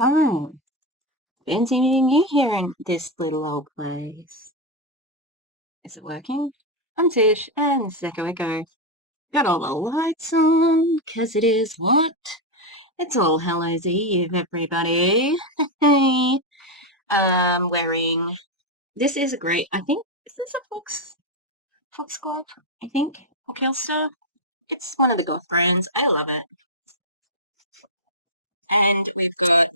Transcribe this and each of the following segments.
Oh, fancy meeting you here in this little old place. Is it working? I'm Tish, and this is Echo Echo. Got all the lights on, 'cause it is what? It's All Hallows Eve, everybody. Hey, I'm wearing... This is a great, I think, is this a Foxglove? I think, Foxelster. It's one of the goth brands. I love it. And we've got...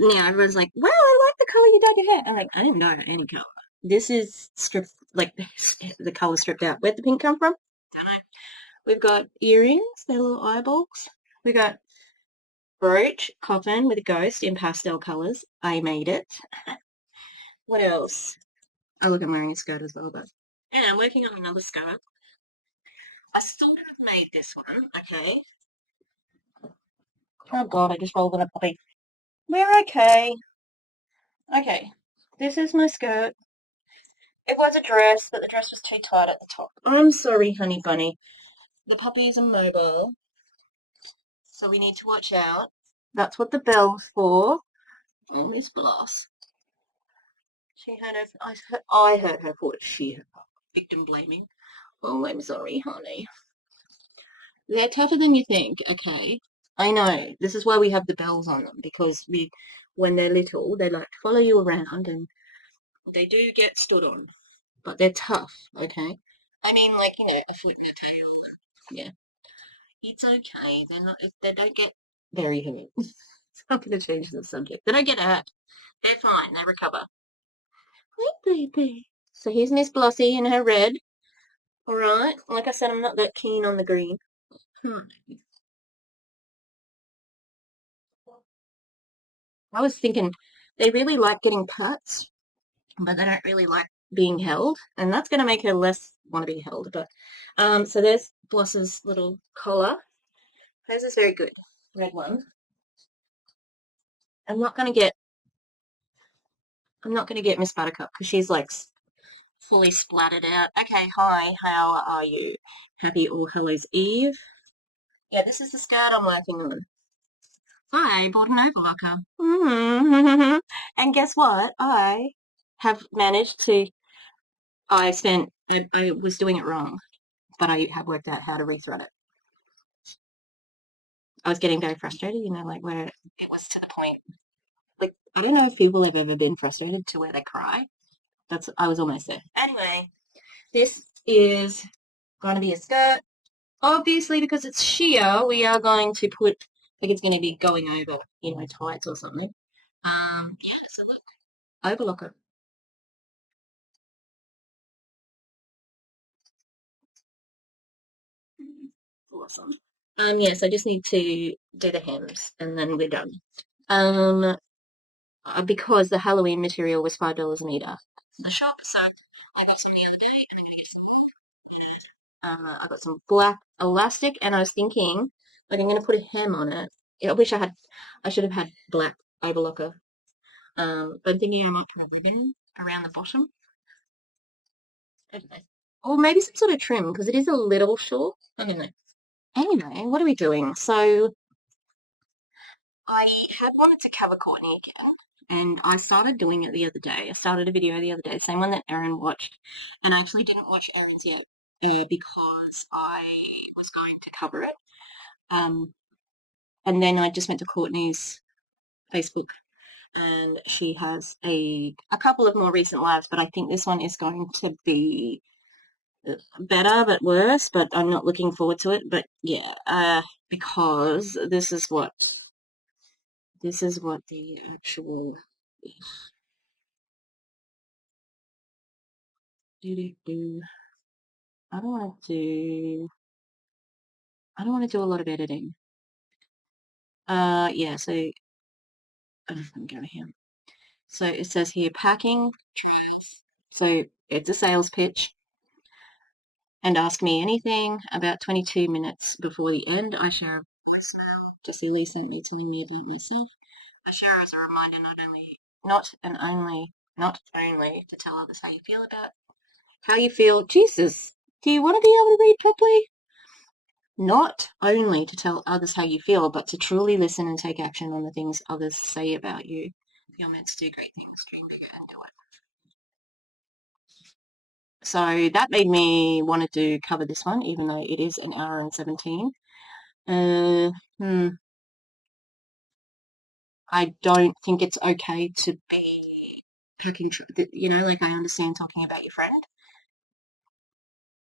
Now everyone's like, wow, I like the colour you dyed your hair. I'm like, I didn't dye any colour. This is stripped, like the colour stripped out. Where'd the pink come from? Don't know. We've got earrings, they're little eyeballs. We got brooch, coffin with a ghost in pastel colours. I made it. What else? Oh, look, I'm wearing a skirt as well, but... And I'm working on another skirt. I sort of made this one, okay? Oh god, I just rolled in a puppy. We're okay. Okay, this is my skirt. It was a dress, but the dress was too tight at the top. I'm sorry, honey bunny. The puppy is immobile, so we need to watch out. That's what the bell's for. Oh, Miss Bloss. She had her... I hurt her foot. She hurt her. Victim blaming. Oh, I'm sorry, honey. They're tougher than you think, okay? I know. This is why we have the bells on them, because when they're little, they like to follow you around, and they do get stood on. But they're tough, okay? I mean, like, you know, a foot and a tail. Yeah. It's okay. They're not... They don't get very hurt. I'm going to change the subject. They don't get hurt. They're fine. They recover. Hi, baby. So here's Miss Blossy in her red. Alright. Like I said, I'm not that keen on the green. I was thinking they really like getting pets, but they don't really like being held. And that's going to make her less want to be held. But so there's Bloss's little collar. Hers is very good. Red one. I'm not going to get Miss Buttercup because she's like fully splattered out. Okay, hi, how are you? Happy All Hallows Eve. Yeah, this is the skirt I'm working on. I bought an overlocker. And guess what? I have managed to... I was doing it wrong, but I have worked out how to rethread it. I was getting very frustrated, you know, like where it was to the point. Like, I don't know if people have ever been frustrated to where they cry. I was almost there. Anyway, this is going to be a skirt. Obviously, because it's sheer, we are going to put, like it's going to be going over, you know, tights or something. Yeah, so look, overlocker. Awesome. Yes, I just need to do the hems and then we're done. Because the Halloween material was $5 a meter. The shop, so I got some the other day and I'm going to get some. I got some black elastic and I was thinking, like, I'm going to put a hem on it. I should have had black overlocker. But I'm thinking I might put a ribbon around the bottom. I don't know. Or maybe some sort of trim, because it is a little short. I don't know. Anyway, what are we doing? So, I had wanted to cover Courtney again, and I started doing it the other day. I started a video the other day, same one that Erin watched, and I actually didn't watch Erin's yet because I was going to cover it. And then I just went to Courtney's Facebook, and she has a couple of more recent lives, but I think this one is going to be better but worse, but I'm not looking forward to it. But yeah, because this is what the actual I don't want to do a lot of editing. Yeah, so let me go here. So it says here packing. So it's a sales pitch. And ask me anything. About 22 minutes before the end, I share a voicemail Jessie Lee sent me telling me about myself. I share as a reminder not only to tell others how you feel. Jesus, do you want to be able to read properly? not only to tell others how you feel, but to truly listen and take action on the things others say about you. You're meant to do great things, dream bigger and do it. So that made me want to cover this one, even though it is an hour and 17. I don't think it's okay to be packing, like I understand talking about your friend,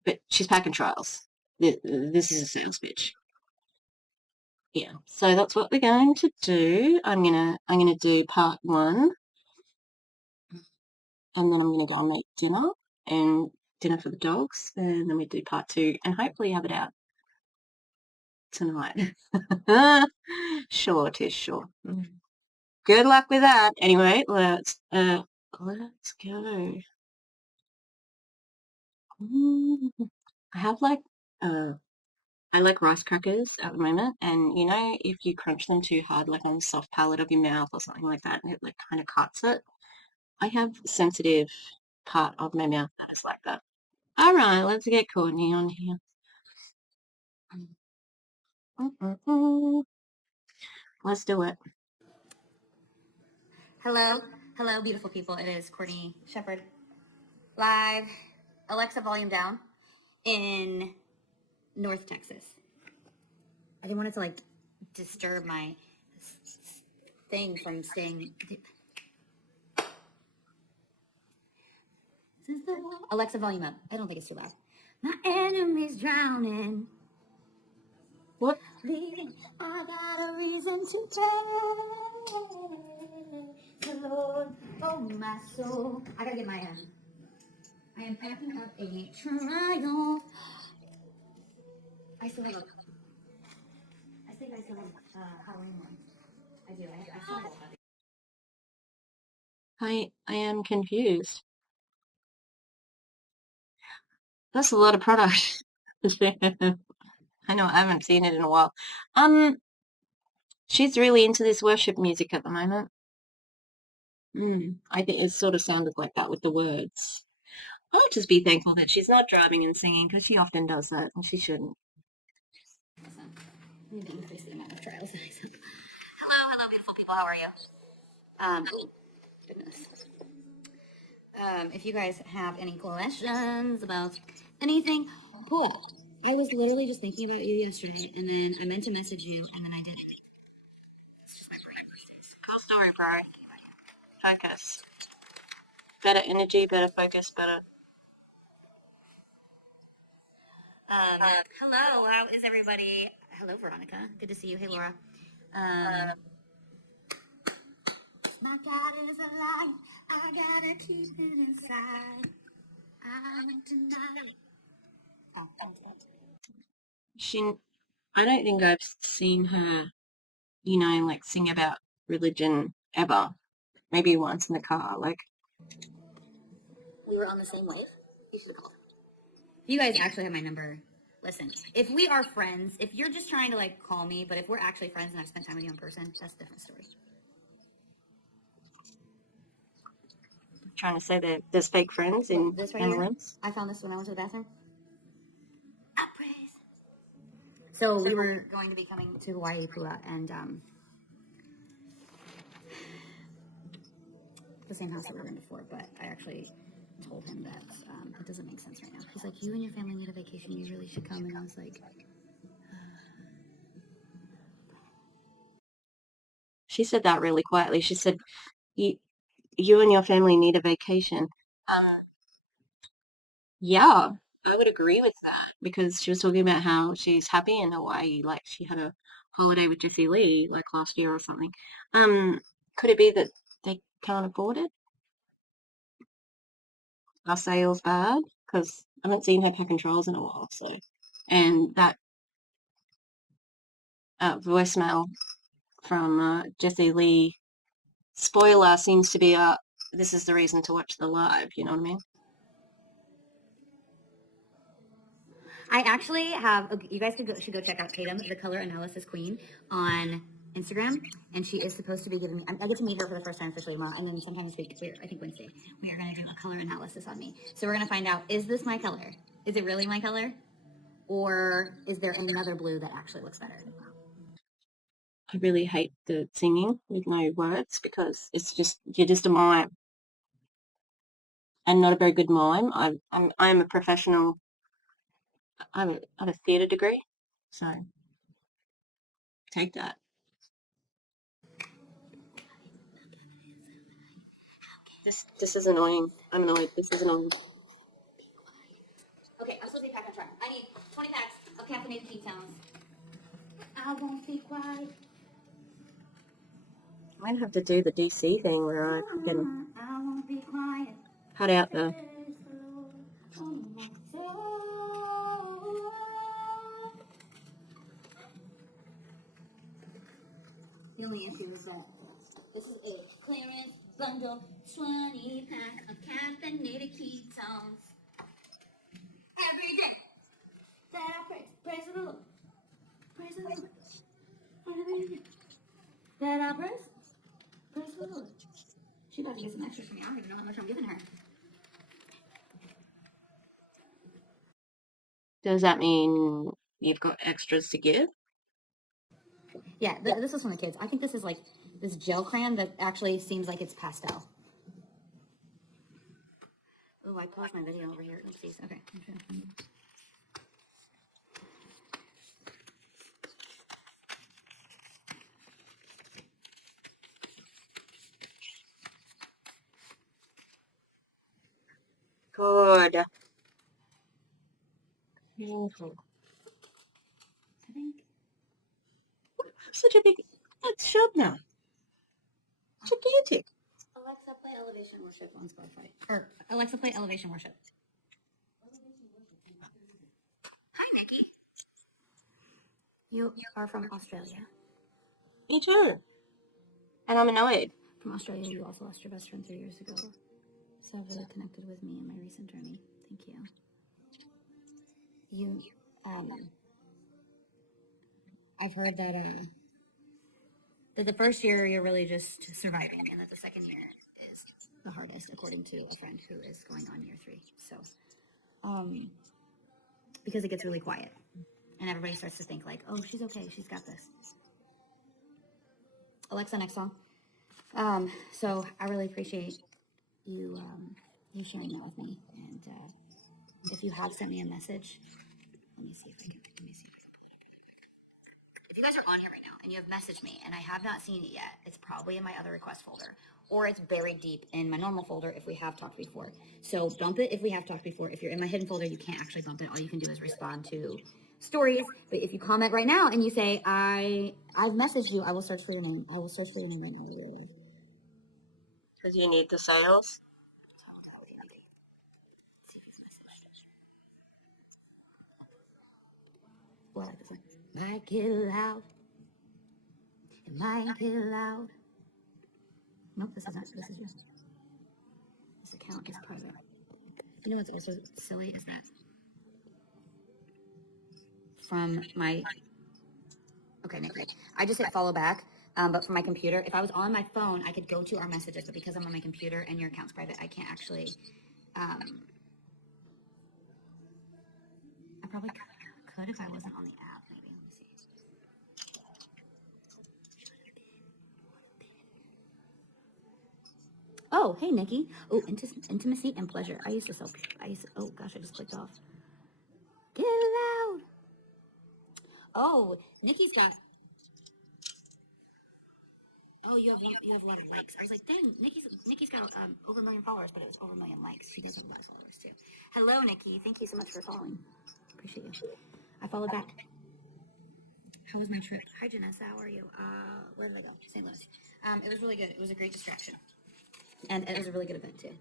but she's packing trials. This is a sales pitch. Yeah, so that's what we're going to do. I'm gonna do part 1, and then I'm gonna go and make dinner and dinner for the dogs, and then we do part 2, and hopefully have it out tonight. Sure, it is sure. Good luck with that. Anyway, let's go. I have I like rice crackers at the moment, and if you crunch them too hard, like on the soft palate of your mouth or something like that, and it like kind of cuts it. I have a sensitive part of my mouth that is like that. All right, let's get Courtney on here. Let's do it. Hello, beautiful people. It is Courtney Shepherd, live, Alexa volume down, in North Texas. I didn't want it to disturb my thing from staying. Alexa volume up. I don't think it's too loud. My enemy's drowning. What? I got a reason to pray. The Lord, oh my soul. I gotta get my I am packing up a triumph. I still have Halloween one. I do. I saw I am confused. That's a lot of product. I know I haven't seen it in a while. She's really into this worship music at the moment. I think it sort of sounded like that with the words. I'll just be thankful that she's not drumming and singing, because she often does that, and she shouldn't. I need to increase the amount of trials. Hello, beautiful people. How are you? Goodness. If you guys have any questions about anything, pull up. I was literally just thinking about you yesterday, and then I meant to message you, and then I didn't. Cool story, bro. Focus. Better energy, better focus, better. Hello, how is everybody? Hello, Veronica. Good to see you. Hey, Laura. My God is a lie. I gotta keep it inside. I'm tonight. Oh, I don't think I've seen her, sing about religion ever. Maybe once in the car, we were on the same wave. You should have called. You guys actually have my number. Listen, if we are friends, if you're just trying to call me, but if we're actually friends and I've spent time with you in person, that's a different story. trying to say that there's fake friends in this right MLMs. I found this when I went to the bathroom. Ah, praise. So we were going to be coming to Hawaii, Pua, and the same house that we were in before, but I actually told him that it doesn't make sense right now. He's like, you and your family need a vacation. You really should come. And I was like, She said that really quietly. She said, you and your family need a vacation. Yeah, I would agree with that, because she was talking about how she's happy in Hawaii, like she had a holiday with Jessie Lee like last year or something. Could it be that they can't afford it? Are sales bad? Because I haven't seen her packing trials in a while, so. And that voicemail from Jessie Lee, spoiler, seems to be this is the reason to watch the live, you know what I mean? I actually have. You guys should go check out Tatum, the color analysis queen, on Instagram, and she is supposed to be giving me. I get to meet her for the first time officially tomorrow, and then sometime this week, I think Wednesday, we are going to do a color analysis on me. So we're going to find out: is this my color? Is it really my color? Or is there another blue that actually looks better? I really hate the singing with no words because it's just, you're just a mime and not a very good mime. I'm a professional. I have a theatre degree, so take that. This is annoying. I'm annoyed. This is annoying. Okay, I'm supposed to be packed on track. I need 20 packs of caffeinated ketones. I won't be quiet. I might have to do the DC thing where I can I won't be quiet. cut out the. The only issue is that this is a clearance bundle, 20 pack of caffeinated ketones. Every day that I praise the Lord. Praise the Lord. That I praise the Lord. She better get some extra for me. I don't even know how much I'm giving her. Does that mean you've got extras to give? Yeah, this is from the kids. I think this is like this gel crayon that actually seems like it's pastel. Oh, I paused my video over here. Oopsies. Okay. Good. I think. Such a big. That's Shubna. Gigantic. Alexa, play Elevation Worship on Spotify. Or Alexa, play Elevation Worship. Hi, Nikki. You are from Australia. Me too. And I'm annoyed. From Australia, you also lost your best friend 3 years ago. So really connected with me in my recent journey. Thank you. You, I've heard that the first year you're really just surviving, and that the second year is the hardest, according to a friend who is going on year 3. So, because it gets really quiet, and everybody starts to think like, "Oh, she's okay, she's got this." Alexa, next song. So I really appreciate you you sharing that with me, and if you have sent me a message, let me see if I can. Let me see. If you guys are on here right now and you have messaged me and I have not seen it yet, it's probably in my other request folder, or it's buried deep in my normal folder if we have talked before. So bump it if we have talked before. If you're in my hidden folder, you can't actually bump it. All you can do is respond to stories. But if you comment right now and you say I've messaged you, I will search for your name. I will search for your name right now. Really. Because you need the sales. So I'll do that with you, Nikki. See if he's messaged. Well, I like this one. Might get loud. It might get loud. Nope, this is not. This is you. This account is private. You know what's also silly is that from my. Okay, Nikki. I just hit follow back, but from my computer, if I was on my phone, I could go to our messages, but because I'm on my computer and your account's private, I can't actually. I probably could if I wasn't on the app. Maybe. Let me see. Oh, hey, Nikki. Oh, intimacy and pleasure. I used to sell. Oh gosh, I just clicked off. Get it out. Oh, Nikki's got. Oh, you have a lot of likes. I was like, dang, Nikki's got over 1 million followers, but it was over 1 million likes. She does have a lot of followers too. Hello, Nikki. Thank you so much for following. Appreciate you. I followed back. How was my trip? Hi, Janessa. How are you? Where did I go? St. Louis. It was really good. It was a great distraction, and it was a really good event too.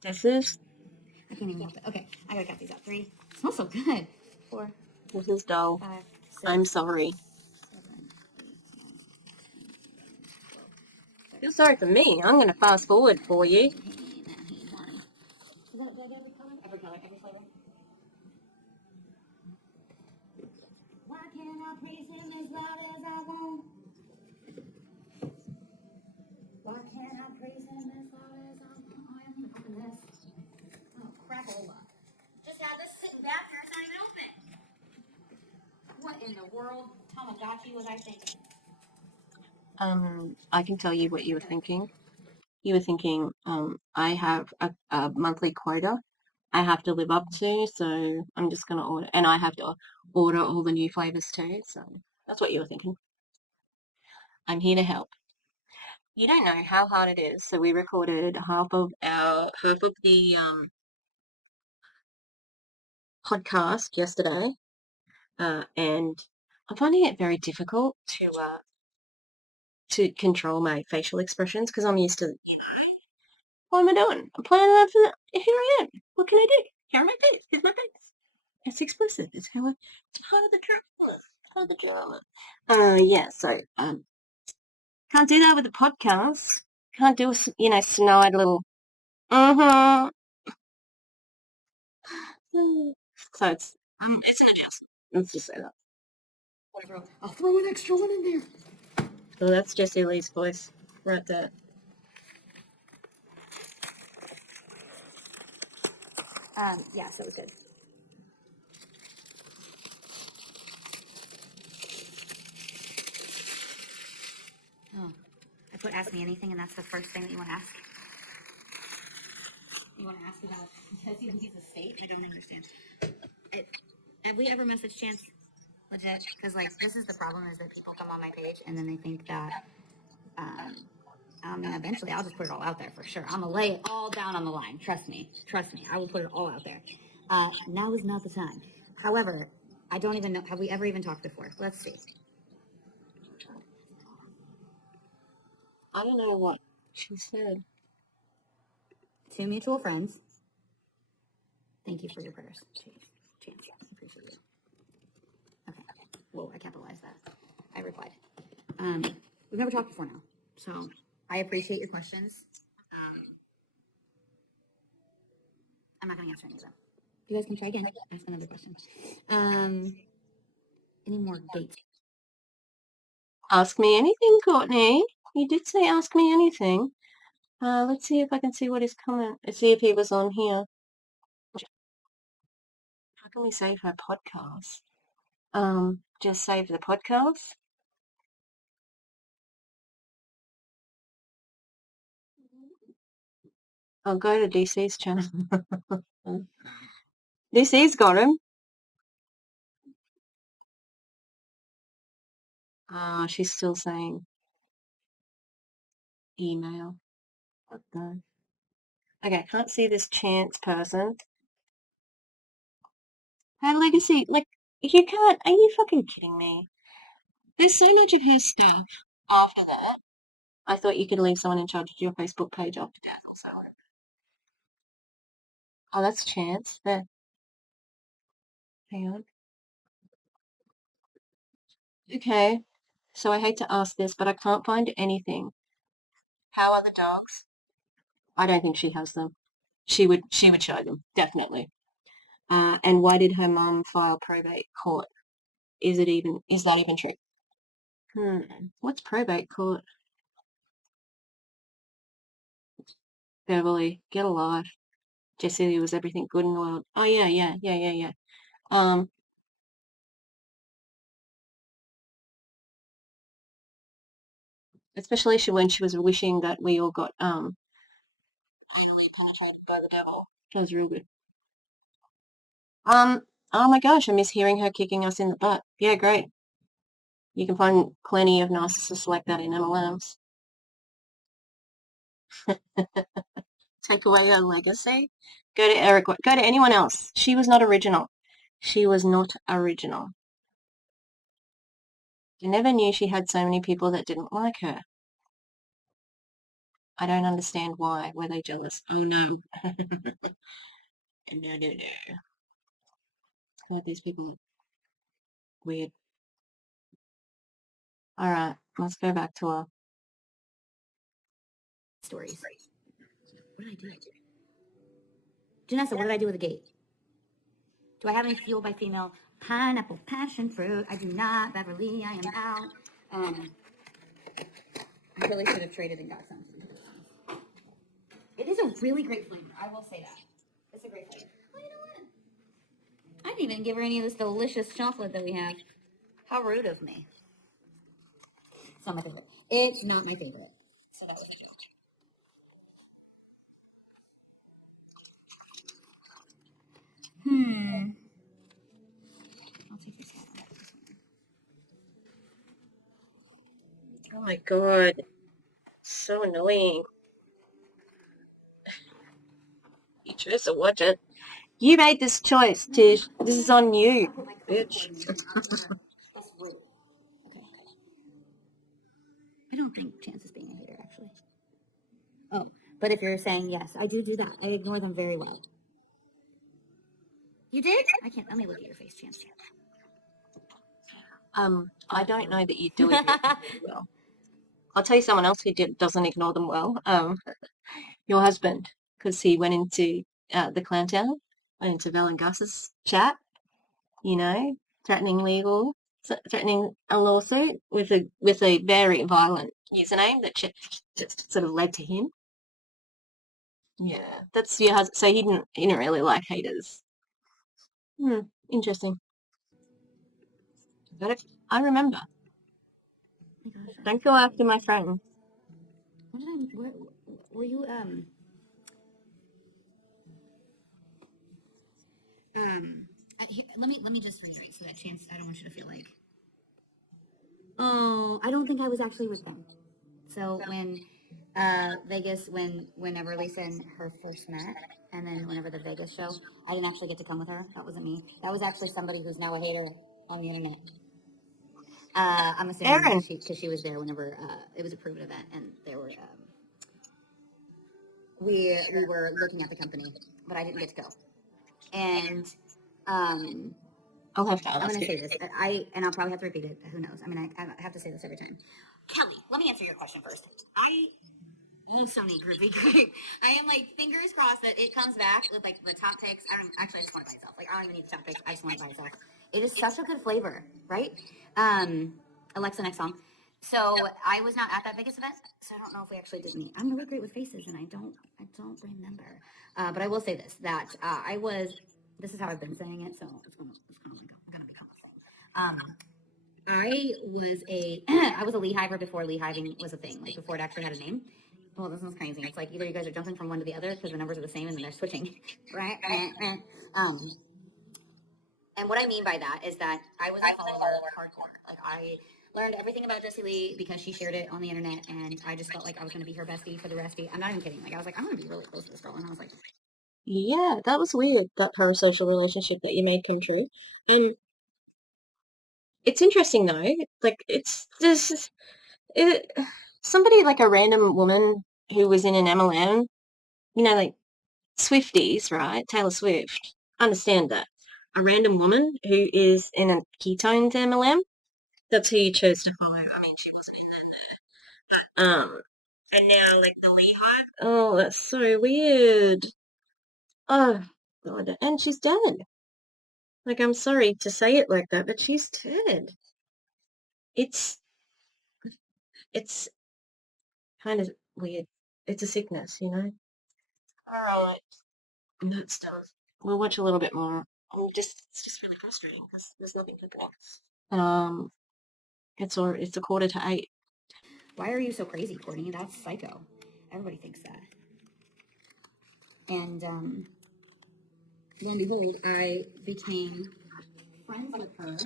This is. I can't even help it. Okay, I gotta count these out. 3. It smells so good. 4, This is dull. 5, 6. I'm sorry. 7, 8, 9, 10, 12, Feel sorry for me. I'm going to fast forward for you. 13, 14, 15, 20. Did I get every color? Every color, every flavor. I praise him as loud as I want? Why can't I praise him as loud as I want? I am the best. Oh, crapola. Just had this sitting back there, it's not even open. What in the world, Tamagotchi, was I thinking? I can tell you what you were thinking. You were thinking, I have a monthly quota I have to live up to, so I'm just gonna order, and I have to order all the new flavors too. So that's what you were thinking. I'm here to help. You don't know how hard it is. So we recorded half of the podcast yesterday, and I'm finding it very difficult to control my facial expressions because I'm used to. What am I doing? I'm playing it for. Here I am. What can I do? Here are my face. Here's my face. It's explicit. It's how it's part of the drama. Part of the drama. Yeah. So can't do that with the podcast. Can't do a snide little. Mm-hmm. So it's an adjustment. Let's just say that. Whatever. I'll throw an extra one in there. So that's Jessie Lee's voice right there. Yeah, so it was good. Oh, I put ask me anything, and that's the first thing that you want to ask. You want to ask about Jessie Lee's estate? I don't understand. Have we ever messaged Chance? Legit? Because, like, this is the problem, is that people come on my page, and then they think that, I mean, eventually I'll just put it all out there for sure. I'm going to lay it all down on the line. Trust me. Trust me. I will put it all out there. Now is not the time. However, I don't even know. Have we ever even talked before? Let's see. I don't know what she said. 2 mutual friends. Thank you for your prayers. Chance. I appreciate you. Okay. Whoa, I capitalized that. I replied. We've never talked before now. So I appreciate your questions. I'm not going to answer any of them. You guys can try again. Ask another question. Any more dates? Ask me anything, Courtney. You did say ask me anything. Let's see if I can see what is coming. Let's see if he was on here. How can we save her podcast? Just save the podcast. I'll go to DC's channel. DC's got him. She's still saying email. What the? Okay, can't see this Chance person. Her legacy, like, you can't. Are you fucking kidding me? There's so much of her stuff after that. I thought you could leave someone in charge of your Facebook page after death also. Oh, that's Chance. There. Hang on. Okay. So I hate to ask this, but I can't find anything. How are the dogs? I don't think she has them. She would show them, definitely. And why did her mum file probate court? Is that even true? What's probate court? Beverly, get a life. Jessie was everything good in the world. Oh yeah. Especially when she was wishing that we all got anally penetrated by the devil. That was real good. Oh my gosh, I miss hearing her kicking us in the butt. Yeah, great. You can find plenty of narcissists like that in MLMs. Take away her legacy. Go to Eric. Go to anyone else. She was not original. She was not original. I never knew she had so many people that didn't like her. I don't understand why. Were they jealous? Oh no. No. God, these people are weird. All right, let's go back to our Stories. What did I do? Janessa, what did I do with the gate? Do I have any fueled by female? Pineapple, passion fruit. I do not. Beverly, I am out. I really should have traded and got some. It is a really great flavor. I will say that. It's a great flavor. Well, you know what? I didn't even give her any of this delicious chocolate that we have. How rude of me. It's not my favorite. It's not my favorite. So that was a joke. I'll take this one. Oh my god. So annoying. You chose to watch it. You made this choice, Tish. This is on you, bitch. That's rude. Okay. I don't think Chance is being a hater, actually. Oh, but if you're saying yes, I do that. I ignore them very well. You did? I can't. Let me look at your face, Chance. I don't know that you do it very well. I'll tell you someone else who doesn't ignore them well. Your husband, because he went into the clan town, went into Val and Gus's chat, you know, threatening a lawsuit with a very violent username that just sort of led to him. Yeah, that's your husband. So he didn't really like haters. Interesting. But I remember. Oh my gosh, Don't go after my friend. What did I? Were you let me just reiterate so that Chance. I don't want you to feel like. Oh, I don't think I was actually with them. So when Vegas, whenever Lisa and her first met, and then whenever the Vegas show, I didn't actually get to come with her. That wasn't me. That was actually somebody who's now a hater on the internet. I'm assuming Aaron. because she was there whenever it was a proven event, and there were we were looking at the company, but I didn't get to go. And I'll have to I'm ask going to you. say this, and I'll probably have to repeat it. Who knows? I mean, I have to say this every time. Kelly, let me answer your question first. Sony groovy grape. I am like fingers crossed that it comes back with like the top picks. I just want it by itself. Like I don't even need the top picks. I just want it by itself. It is such a good flavor, right? Alexa, next song. So I was not at that Vegas event, so I don't know if we actually did meet. I'm really great with faces, and I don't remember. But I will say this: that I was. This is how I've been saying it, so it's gonna become a thing. I was a I was a Lehiver before Lehiving was a thing, like before it actually had a name. Well, this is crazy. It's like either you guys are jumping from one to the other because the numbers are the same and then they're switching, right? And what I mean by that is that I was a follower hardcore. Like I learned everything about Jessie Lee because she shared it on the internet, and I just felt like I was going to be her bestie for the restie. I'm not even kidding. Like I was like, I'm going to be really close to this girl, and I was like, Yeah, that was weird, that parasocial relationship that you made come true. And it's interesting though, like it, somebody like a random woman who was in an MLM, like Swifties, right? Taylor Swift. Understand that. A random woman who is in a ketones MLM, that's who you chose to follow. I mean, she wasn't in that. And now like the Lehigh. Oh, that's so weird. Oh, God. And she's dead. Like, I'm sorry to say it like that, but she's dead. It's it's kind of weird. It's a sickness. All right. That's done. We'll watch a little bit more. It's just really frustrating because there's nothing happening. It's a 7:45. why are you so crazy, Courtney? That's psycho. Everybody thinks that. And lo and behold, I became friends with her,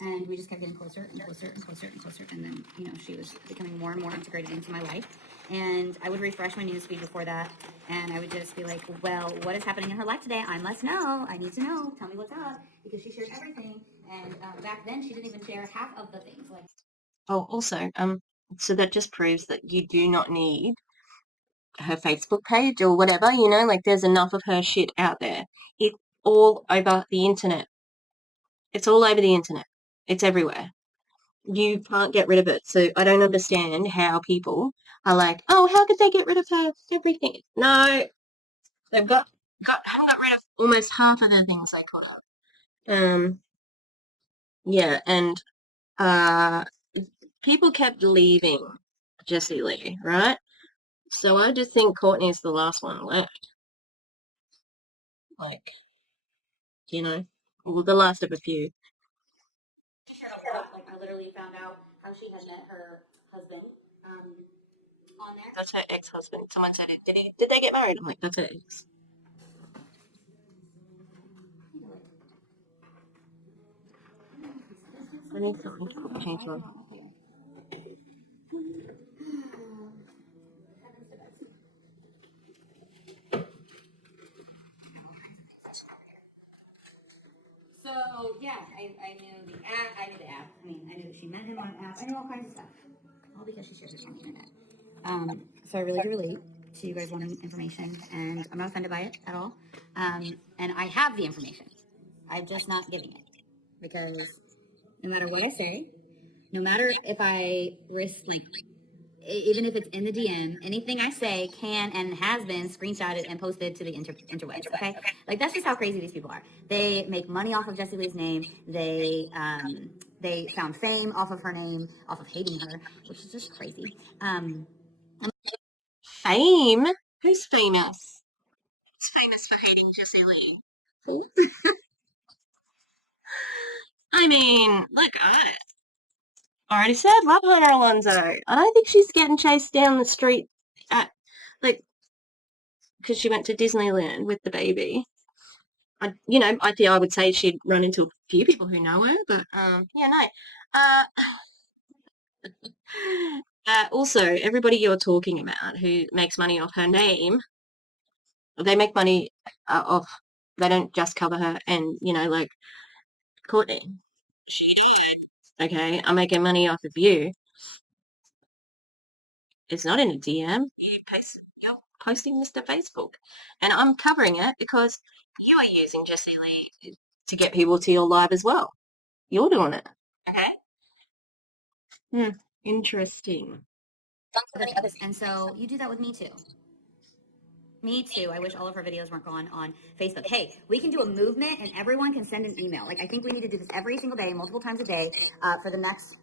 and we just kept getting closer and closer and closer and closer. And then, she was becoming more and more integrated into my life. And I would refresh my newsfeed before that, and I would just be like, "Well, what is happening in her life today? I must know. I need to know. Tell me what's up," because she shared everything. And back then, she didn't even share half of the things. Like, Oh, also, so that just proves that you do not need her Facebook page or whatever, like there's enough of her shit out there. It's all over the internet. It's all over the internet. It's everywhere. You can't get rid of it. So I don't understand how people are like, oh, how could they get rid of her everything? No, they've got haven't got rid of almost half of the things they put up. Yeah, and people kept leaving Jessie Lee, right? So I just think Courtney's the last one left. Like, well, the last of a few. Like, I literally found out how she had met her husband on there. That's her ex-husband. Someone said it. Did they get married? I'm like, that's her ex. I need something to change on. So yeah, I knew the app. I knew the app. I mean, I knew that she met him on an app. I knew all kinds of stuff, all because she shares it on the internet. So I really do relate to you guys wanting information, and I'm not offended by it at all. And I have the information. I'm just not giving it because no matter what I say, no matter if I risk like even if it's in the DM, anything I say can and has been screenshotted and posted to the interwebs. Okay, like that's just how crazy these people are. They make money off of Jessie Lee's name. They found fame off of her name, off of hating her, which is just crazy. Fame? Who's famous? Who's famous for hating Jessie Lee? I mean, look, I already said love Hunter Alonso. I don't think she's getting chased down the street at, like, because she went to Disneyland with the baby. I think I would say she'd run into a few people who know her, but yeah, no. Also, everybody you're talking about who makes money off her name, they make money off. They don't just cover her, and like Courtney. Okay, I'm making money off of you. It's not in a DM. You're posting this to Facebook, and I'm covering it because you are using Jessie Lee to get people to your live as well. You're doing it. Okay. Interesting. And so you do that with me too. Me too. I wish all of her videos weren't gone on Facebook. Hey, we can do a movement and everyone can send an email. Like, I think we need to do this every single day, multiple times a day, for the next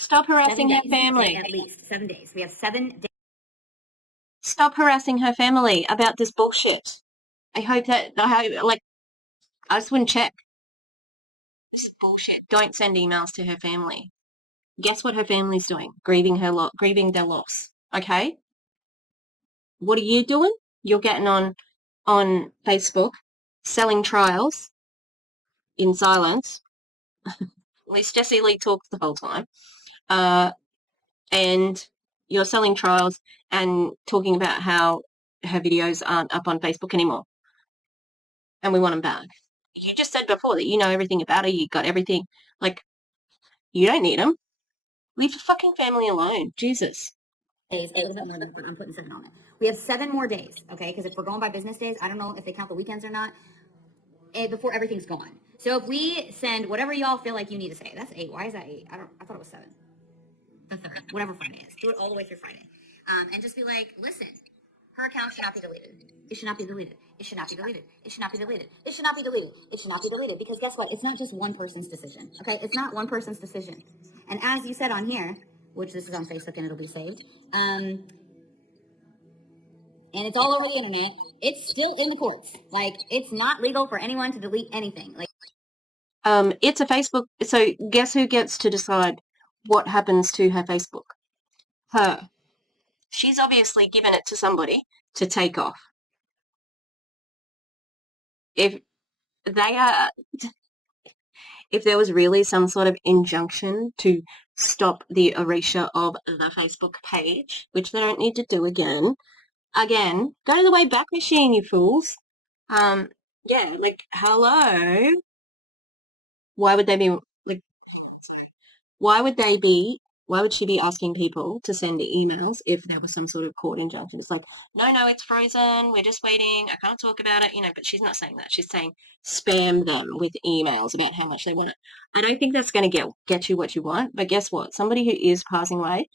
Stop harassing her family. At least 7 days. We have 7 days. Stop harassing her family about this bullshit. I hope, like, I just wouldn't check. This bullshit. Don't send emails to her family. Guess what her family's doing? Grieving their loss. Okay? What are you doing? You're getting on Facebook, selling trials in silence. At least Jessie Lee talks the whole time. And you're selling trials and talking about how her videos aren't up on Facebook anymore. And we want them back. You just said before that you know everything about her. You got everything. Like, you don't need them. Leave your fucking family alone. Jesus. Days, a little bit more than I'm putting 7 on it. We have 7 more days, okay? Because if we're going by business days, I don't know if they count the weekends or not, before everything's gone. So if we send whatever y'all feel like you need to say, that's 8. Why is that 8? I thought it was 7. The 3rd, whatever Friday is. Do it all the way through Friday. And just be like, listen, her account should not be deleted. It should not be deleted. It should not be deleted. It should not be deleted. It should not be deleted. It should not be deleted. Because guess what? It's not just one person's decision. Okay? It's not one person's decision. And as you said on here, which this is on Facebook and it'll be saved, and it's all over the internet, it's still in the courts. Like, it's not legal for anyone to delete anything. Like, it's a Facebook. So guess who gets to decide what happens to her Facebook? Her. She's obviously given it to somebody to take off. If they are, if there was really some sort of injunction to stop the erasure of the Facebook page, which they don't need to do again, go to the Wayback Machine, you fools. Yeah, like, hello. Why would they be, like, why would she be asking people to send emails if there was some sort of court injunction? It's like, no, it's frozen. We're just waiting. I can't talk about it, but she's not saying that. She's saying spam them with emails about how much they want it. I don't think that's going to get you what you want, but guess what? Somebody who is passing away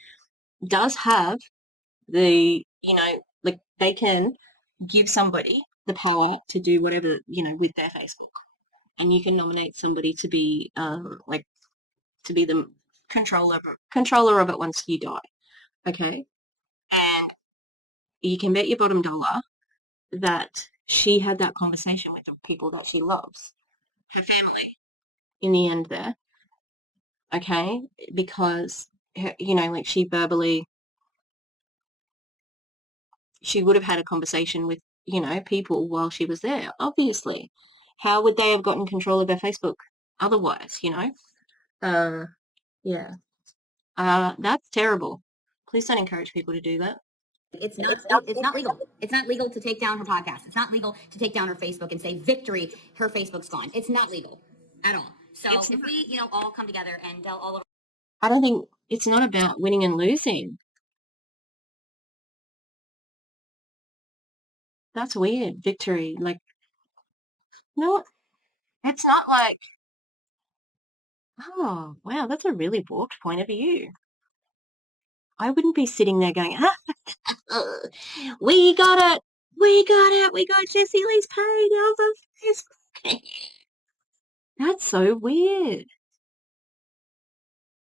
does have the, like, they can give somebody the power to do whatever, with their Facebook. And you can nominate somebody to be, to be the controller of it once you die. Okay? And you can bet your bottom dollar that she had that conversation with the people that she loves, her family, in the end there. Okay? Because, like she would have had a conversation with, people while she was there, obviously. How would they have gotten control of her Facebook otherwise, Yeah. That's terrible. Please don't encourage people to do that. It's not legal. It's not legal to take down her podcast. It's not legal to take down her Facebook and say victory, her Facebook's gone. It's not legal at all. So if we, all come together and tell all of I don't think it's not about winning and losing. That's weird, victory. Like, no, it's not like, oh, wow, that's a really warped point of view. I wouldn't be sitting there going, we got it. We got it. We got Jessie Lee's page off of Facebook. That's so weird.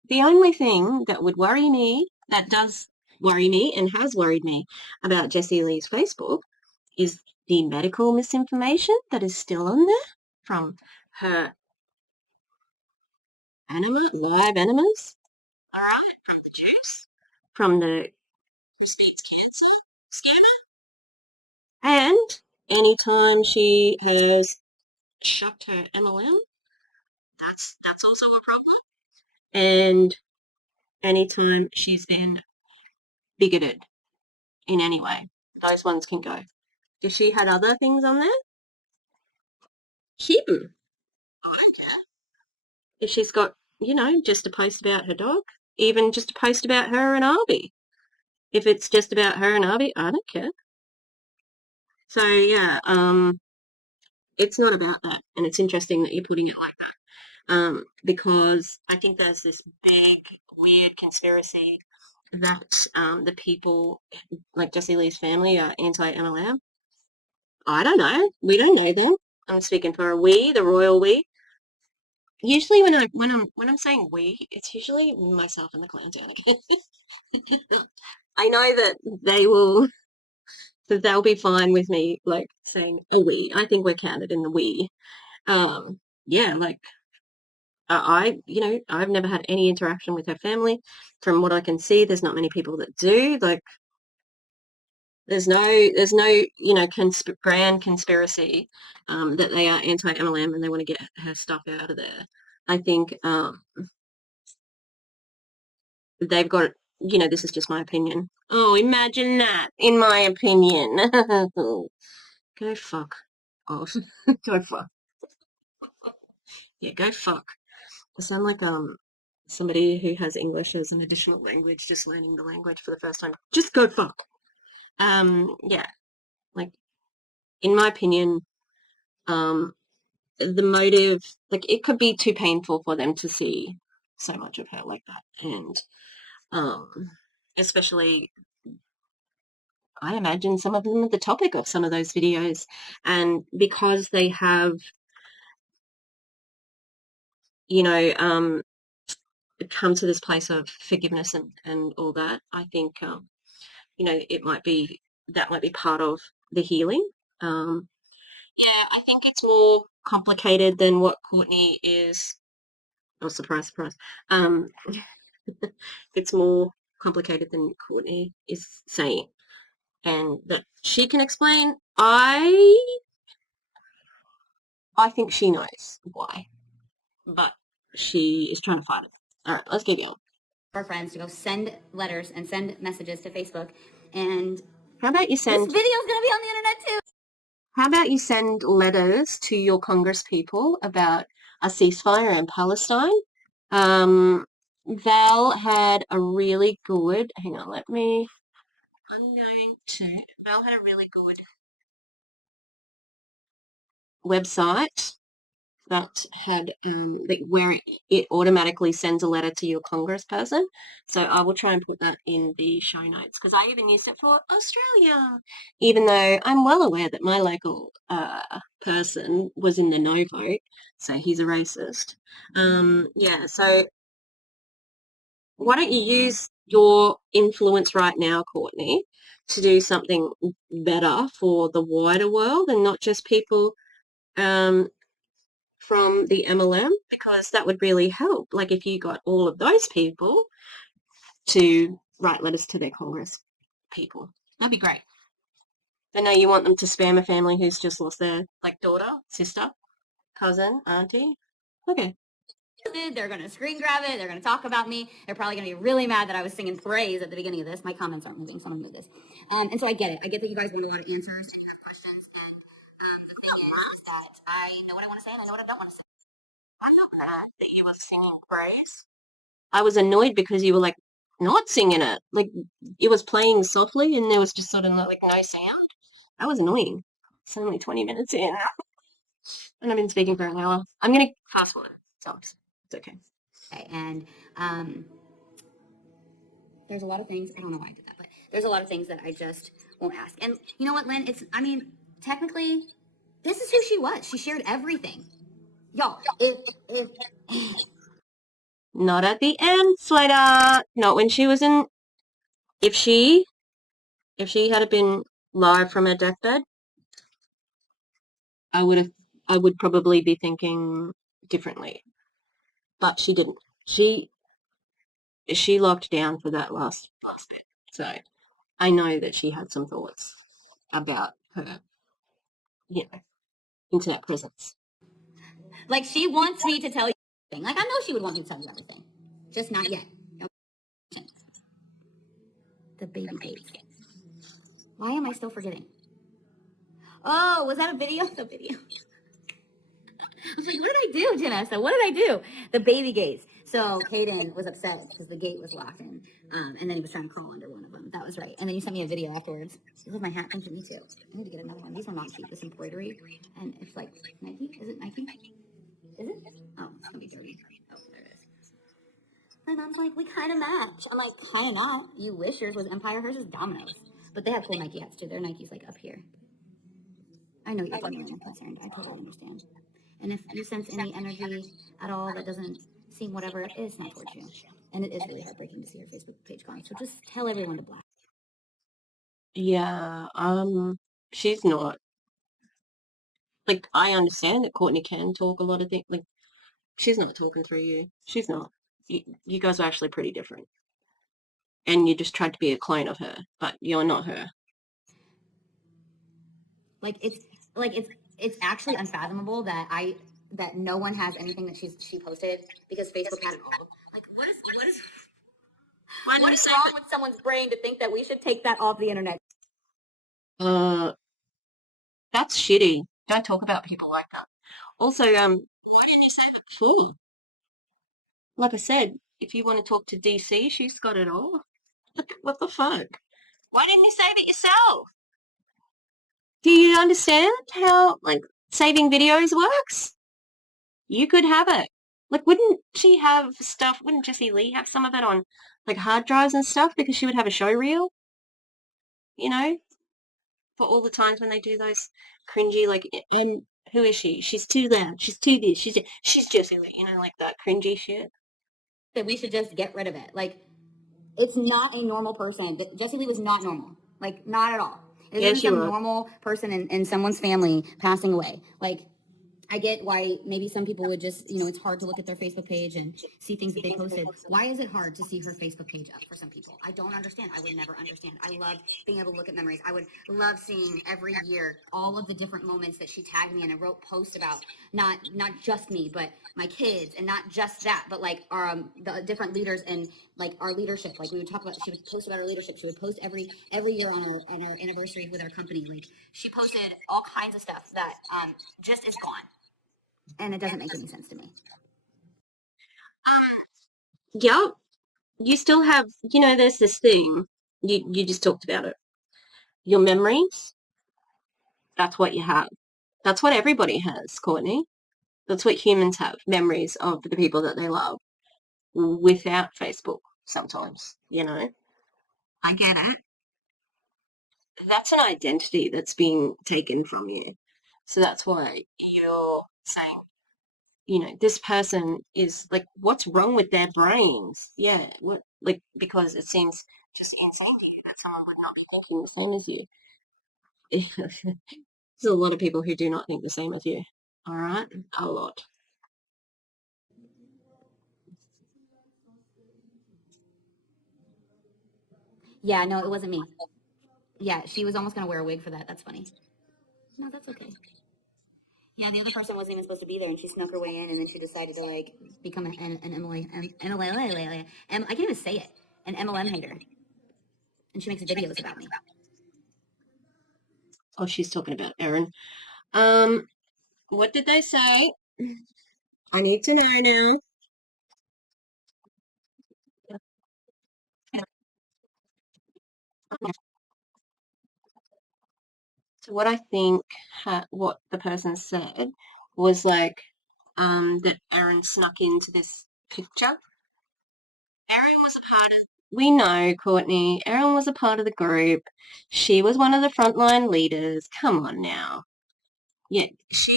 The only thing that would worry me, that does worry me and has worried me about Jessie Lee's Facebook is the medical misinformation that is still on there from her live enemas, all right, from the juice, from the breastfeeds cancer scandal, and anytime she has shucked her MLM, that's also a problem. And anytime she's been bigoted in any way, those ones can go. If she had other things on there, keep them. If she's got, just a post about her dog, even just a post about her and Arby. If it's just about her and Arby, I don't care. So yeah, it's not about that, and it's interesting that you're putting it like that, because I think there's this big weird conspiracy that the people like Jessie Lee's family are anti-MLM. I don't know. We don't know them. I'm speaking for a we, the royal we. Usually when I'm saying we, it's usually myself and the clown town again. I know that they'll be fine with me like saying a we. I think we're counted in the we. Yeah, like I've never had any interaction with her family. From what I can see, there's not many people that do. Like there's no grand conspiracy that they are anti-MLM and they want to get her stuff out of there. I think they've got, this is just my opinion. Oh, imagine that, in my opinion. Go fuck off. Go fuck. Yeah, go fuck. I sound like somebody who has English as an additional language, just learning the language for the first time. Just go fuck. Yeah, like in my opinion, the motive, like it could be too painful for them to see so much of her like that, and especially I imagine some of them are the topic of some of those videos, and because they have, come to this place of forgiveness and all that, I think, that might be part of the healing. Yeah, I think it's more complicated than what Courtney is. Oh, surprise, surprise. Um, it's more complicated than Courtney is saying, and that she can explain. I think she knows why, but she is trying to fight it. All right, let's get going. our friends to go send letters and send messages to Facebook. And how about you send? This video's gonna be on the internet too. How about you send letters to your Congress people about a ceasefire in Palestine? Val had a really good. Hang on, let me. I'm going to. Val had a really good website that had where it automatically sends a letter to your congressperson. So I will try and put that in the show notes because I even used it for Australia, even though I'm well aware that my local person was in the no vote, so he's a racist. Yeah, so why don't you use your influence right now, Courtney, to do something better for the wider world and not just people um, from the MLM, because that would really help. Like if you got all of those people to write letters to their Congress people, that'd be great. I know you want them to spam a family who's just lost their like daughter, sister, cousin, auntie. Okay. They're going to screen grab it. They're going to talk about me. They're probably going to be really mad that I was singing praise at the beginning of this. My comments aren't moving. Someone move this. And so I get it. I get that you guys want a lot of answers and you have questions. And the thing is that I know what I want to say and I know what I don't want to say. I'm not mad that you were singing praise. I was annoyed because you were like not singing it. Like it was playing softly and there was just sort of like no sound. That was annoying. It's only 20 minutes in. And I've been speaking for an hour. I'm going to fast forward. So it's okay. Okay, and there's a lot of things. I don't know why I did that, but there's a lot of things that I just won't ask. And you know what, Lynn? I mean, technically, this is who she was. She shared everything. Y'all, if Not at the end, sweetheart. Not when she was in. If she had been live from her deathbed, I would probably be thinking differently. But she didn't. She locked down for that last bit. So I know that she had some thoughts about her, internet presence. like she wants me to tell you everything. Like I know she would want me to tell you everything. Just not yet. No. The baby gates. Why am I still forgetting? Oh, was that a video? The video. I was like, what did I do, Janessa? What did I do? The baby gates. So Caden was upset because the gate was locked in. And then he was trying to crawl under one of them. That was right. And then you sent me a video afterwards. You love my hat. Thank you, me too. I need to get another one. These are not cheap. This embroidery. And it's like Nike. Is it Nike? Is it? Oh, it's gonna be dirty. Oh, there it is. My mom's like, we kind of match. I'm like, kind of not. You wish yours was Empire, hers is Domino's. But they have cool Nike hats too. Their Nike's like up here. I know you're genuinely concerned. I totally understand. And if you sense any energy at all that doesn't seem whatever, it's not towards you. And it is really heartbreaking to see her Facebook page gone. So just tell everyone to block. Yeah, she's not. Like, I understand that Courtney can talk a lot of things. Like, she's not talking through you. She's not. You guys are actually pretty different. And you just tried to be a clone of her, but you're not her. Like it's actually unfathomable that no one has anything that she posted because Facebook had it all. Like what is Why what is wrong with someone's brain to think that we should take that off the internet? That's shitty. Don't talk about people like that. Also, why didn't you say that before? Like I said, if you want to talk to DC, she's got it all. What the fuck? Why didn't you save it yourself? Do you understand how, like, saving videos works? You could have it. Like, wouldn't she have stuff, wouldn't Jessie Lee have some of it on, like, hard drives and stuff because she would have a show reel, you know, for all the times when they do those cringy, like, and who is she? She's too loud. She's too this. She's Jessie Lee, like that cringy shit. That we should just get rid of it. Like it's not a normal person. Jessie Lee was not normal. Like not at all. It isn't some normal person in someone's family passing away. Like I get why maybe some people would just, it's hard to look at their Facebook page and see things that they posted. Why is it hard to see her Facebook page up for some people? I don't understand. I would never understand. I love being able to look at memories. I would love seeing every year all of the different moments that she tagged me in and wrote posts about not just me, but my kids, and not just that, but like the different leaders and like our leadership. Like we would talk about, she would post about our leadership. She would post every year on our anniversary with our company. Like she posted all kinds of stuff that just is gone. And it doesn't make any sense to me. Yep. You still have, there's this thing. You just talked about it. Your memories, that's what you have. That's what everybody has, Courtney. That's what humans have, memories of the people that they love without Facebook sometimes, you know. I get it. That's an identity that's being taken from you. So that's why you're saying, this person is like, what's wrong with their brains? Yeah, what, like, because it seems just insane to you that someone would not be thinking the same as you. There's a lot of people who do not think the same as you. All right, a lot. Yeah, no, it wasn't me. Yeah, she was almost gonna wear a wig for that. That's funny. No, that's okay. Yeah, the other person wasn't even supposed to be there, and she snuck her way in, and then she decided to like become an MLA, I can't even say it, an MLM hater, and she makes videos about me. Oh, she's talking about Erin. Um, what did they say? I need to know now. So what I think what the person said was like that Erin snuck into this picture. Erin was a part of. We know, Courtney. Erin was a part of the group. She was one of the frontline leaders. Come on now. Yeah, she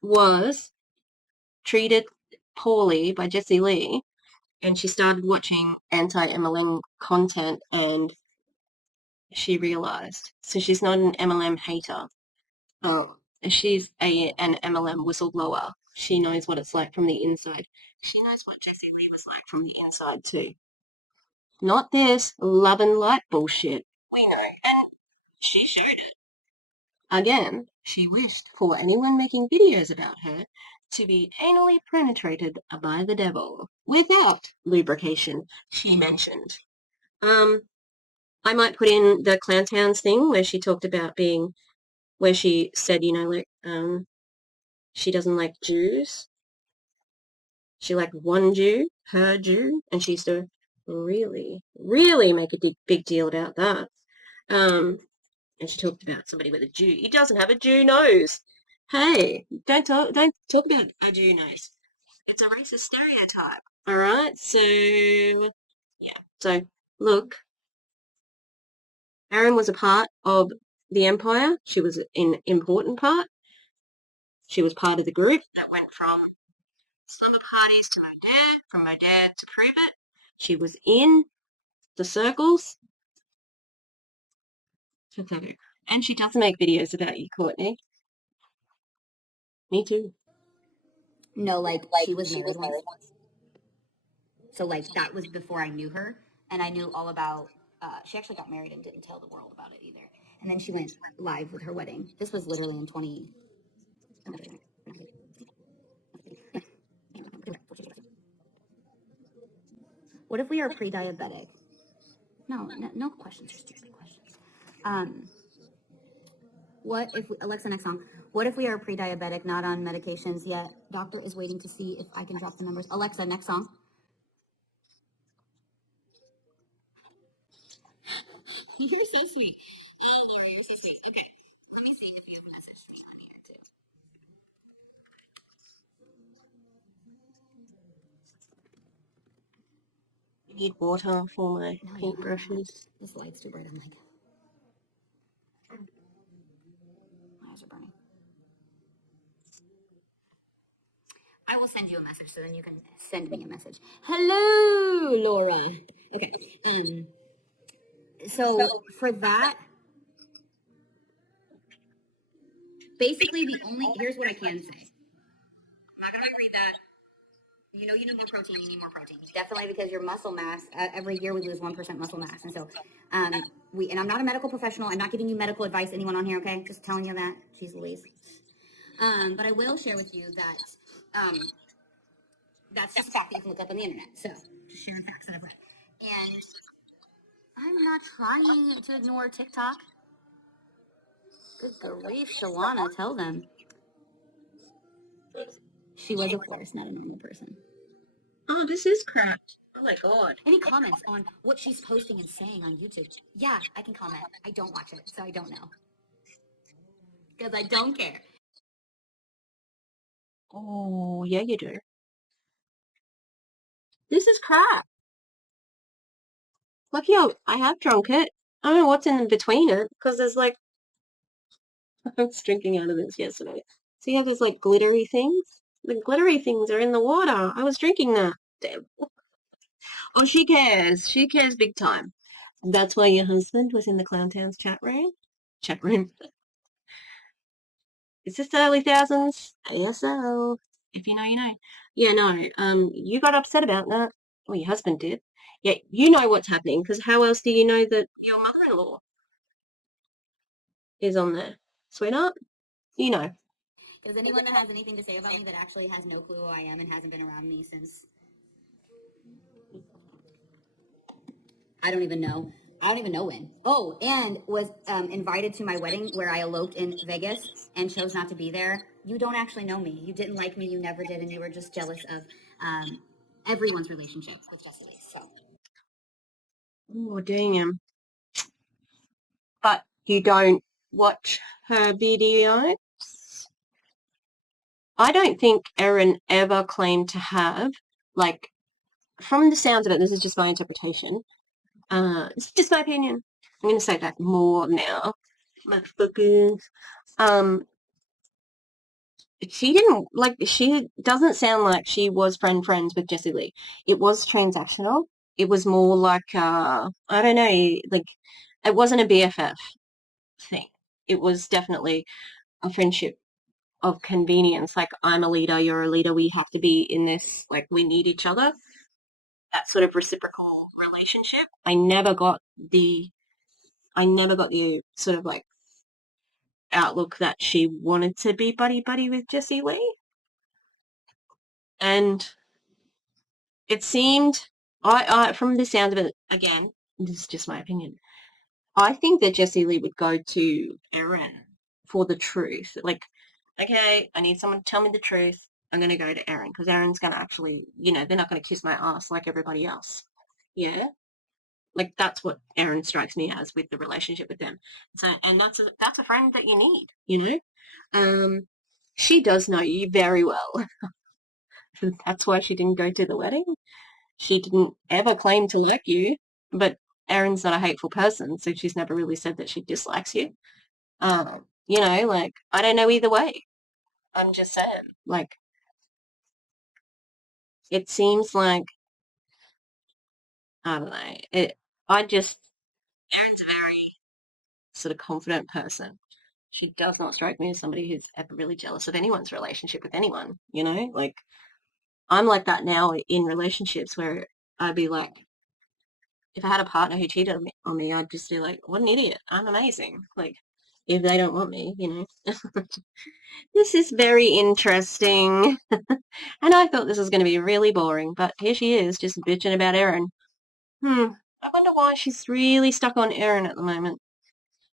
was treated poorly by Jessie Lee, and she started watching anti-MLM content, and she realized. So she's not an MLM hater. Oh, she's an MLM whistleblower. She knows what it's like from the inside. She knows what Jessie Lee was like from the inside too. Not this love and light bullshit. We know, and she showed it. Again, she wished for anyone making videos about her to be anally penetrated by the devil without lubrication, she mentioned. Um, I might put in the Clowntowns thing where she talked about being, where she said, like, she doesn't like Jews. She liked one Jew, her Jew, and she used to really, really make a big deal about that. And she talked about somebody with a Jew. He doesn't have a Jew nose. Hey, don't talk about a Jew nose. It's a racist stereotype. All right, so yeah. So look, Aaron was a part of the empire. She was an important part. She was part of the group that went from slumber parties to Modere, from Modere to Prove It. She was in the circles. And she does make videos about you, Courtney. Me too. No, like she was married once, so like that was before I knew her, and I knew all about. She actually got married and didn't tell the world about it either. And then she went live with her wedding. This was literally in 20. What if we are pre-diabetic? No, no, no questions are stupid questions. Um, what if Alexa, next song? What if we are pre-diabetic, not on medications yet? Doctor is waiting to see if I can drop the numbers. Alexa, next song. You're so sweet. Oh, Laura, you're so sweet. Okay, let me see if you have messaged me on here too. I need water for my No, you don't. paintbrushes. This light's too bright. I'm like, my eyes are burning. I will send you a message so then you can send me a message. Hello, Laura. Okay. So for that, basically the only here's what I can say. I'm not gonna read that. You need more protein. You need more protein. Definitely because your muscle mass. Every year we lose 1% muscle mass, and so we. And I'm not a medical professional. I'm not giving you medical advice. Anyone on here? Okay, just telling you that. Jeez Louise. But I will share with you that that's just a fact that you can look up on the internet. So just sharing facts that I've read. And I'm not trying to ignore TikTok. Good grief, Shawana, tell them. She was a force, not a normal person. Oh, this is cracked. Oh my god. Any comments on what she's posting and saying on YouTube? Yeah, I can comment. I don't watch it, so I don't know. Because I don't care. Oh, yeah, you do. This is crap. Like, yo, I have drunk it. I don't know what's in between it, because there's like, I was drinking out of this yesterday. So you have these like glittery things? The glittery things are in the water. I was drinking that. Damn. Oh, she cares. She cares big time. That's why your husband was in the Clown Towns chat room. Chat room. It's just the early thousands. ASL. If you know, you know. Yeah, no. You got upset about that. Well, your husband did. Yeah, you know what's happening, because how else do you know that your mother-in-law is on there? Sweetheart? You know. Is anyone that has anything to say about me that actually has no clue who I am and hasn't been around me since I don't even know. I don't even know when. Oh, and was invited to my wedding where I eloped in Vegas and chose not to be there. You don't actually know me. You didn't like me. You never did, and you were just jealous of everyone's relationship with Jessie Lee. So Oh, damn. But you don't watch her videos? I don't think Erin ever claimed to have, like, from the sounds of it, this is just my interpretation. It's just my opinion. I'm going to say that more now. Motherfuckers. Um, she didn't, like, she doesn't sound like she was friends with Jessie Lee. It was transactional. It was more like, I don't know, like, it wasn't a BFF thing. It was definitely a friendship of convenience. Like, I'm a leader, you're a leader, we have to be in this, like, we need each other. That sort of reciprocal relationship. I never got the sort of like outlook that she wanted to be buddy buddy with Jessie Lee. And it seemed, I from the sound of it, again, this is just my opinion, I think that Jessie Lee would go to Erin for the truth. Like, okay, I need someone to tell me the truth. I'm going to go to Erin because Erin's going to actually, they're not going to kiss my ass like everybody else. Yeah. Like, that's what Erin strikes me as with the relationship with them. So, and that's a friend that you need, she does know you very well. That's why she didn't go to the wedding. She didn't ever claim to like you, but Erin's not a hateful person, so she's never really said that she dislikes you. Like, I don't know either way. I'm just saying. Like, it seems like, I don't know. Erin's a very sort of confident person. She does not strike me as somebody who's ever really jealous of anyone's relationship with anyone, Like, I'm like that now in relationships where I'd be like, if I had a partner who cheated on me, I'd just be like, what an idiot. I'm amazing. Like, if they don't want me. This is very interesting. And I thought this was going to be really boring, but here she is, just bitching about Erin. I wonder why she's really stuck on Erin at the moment.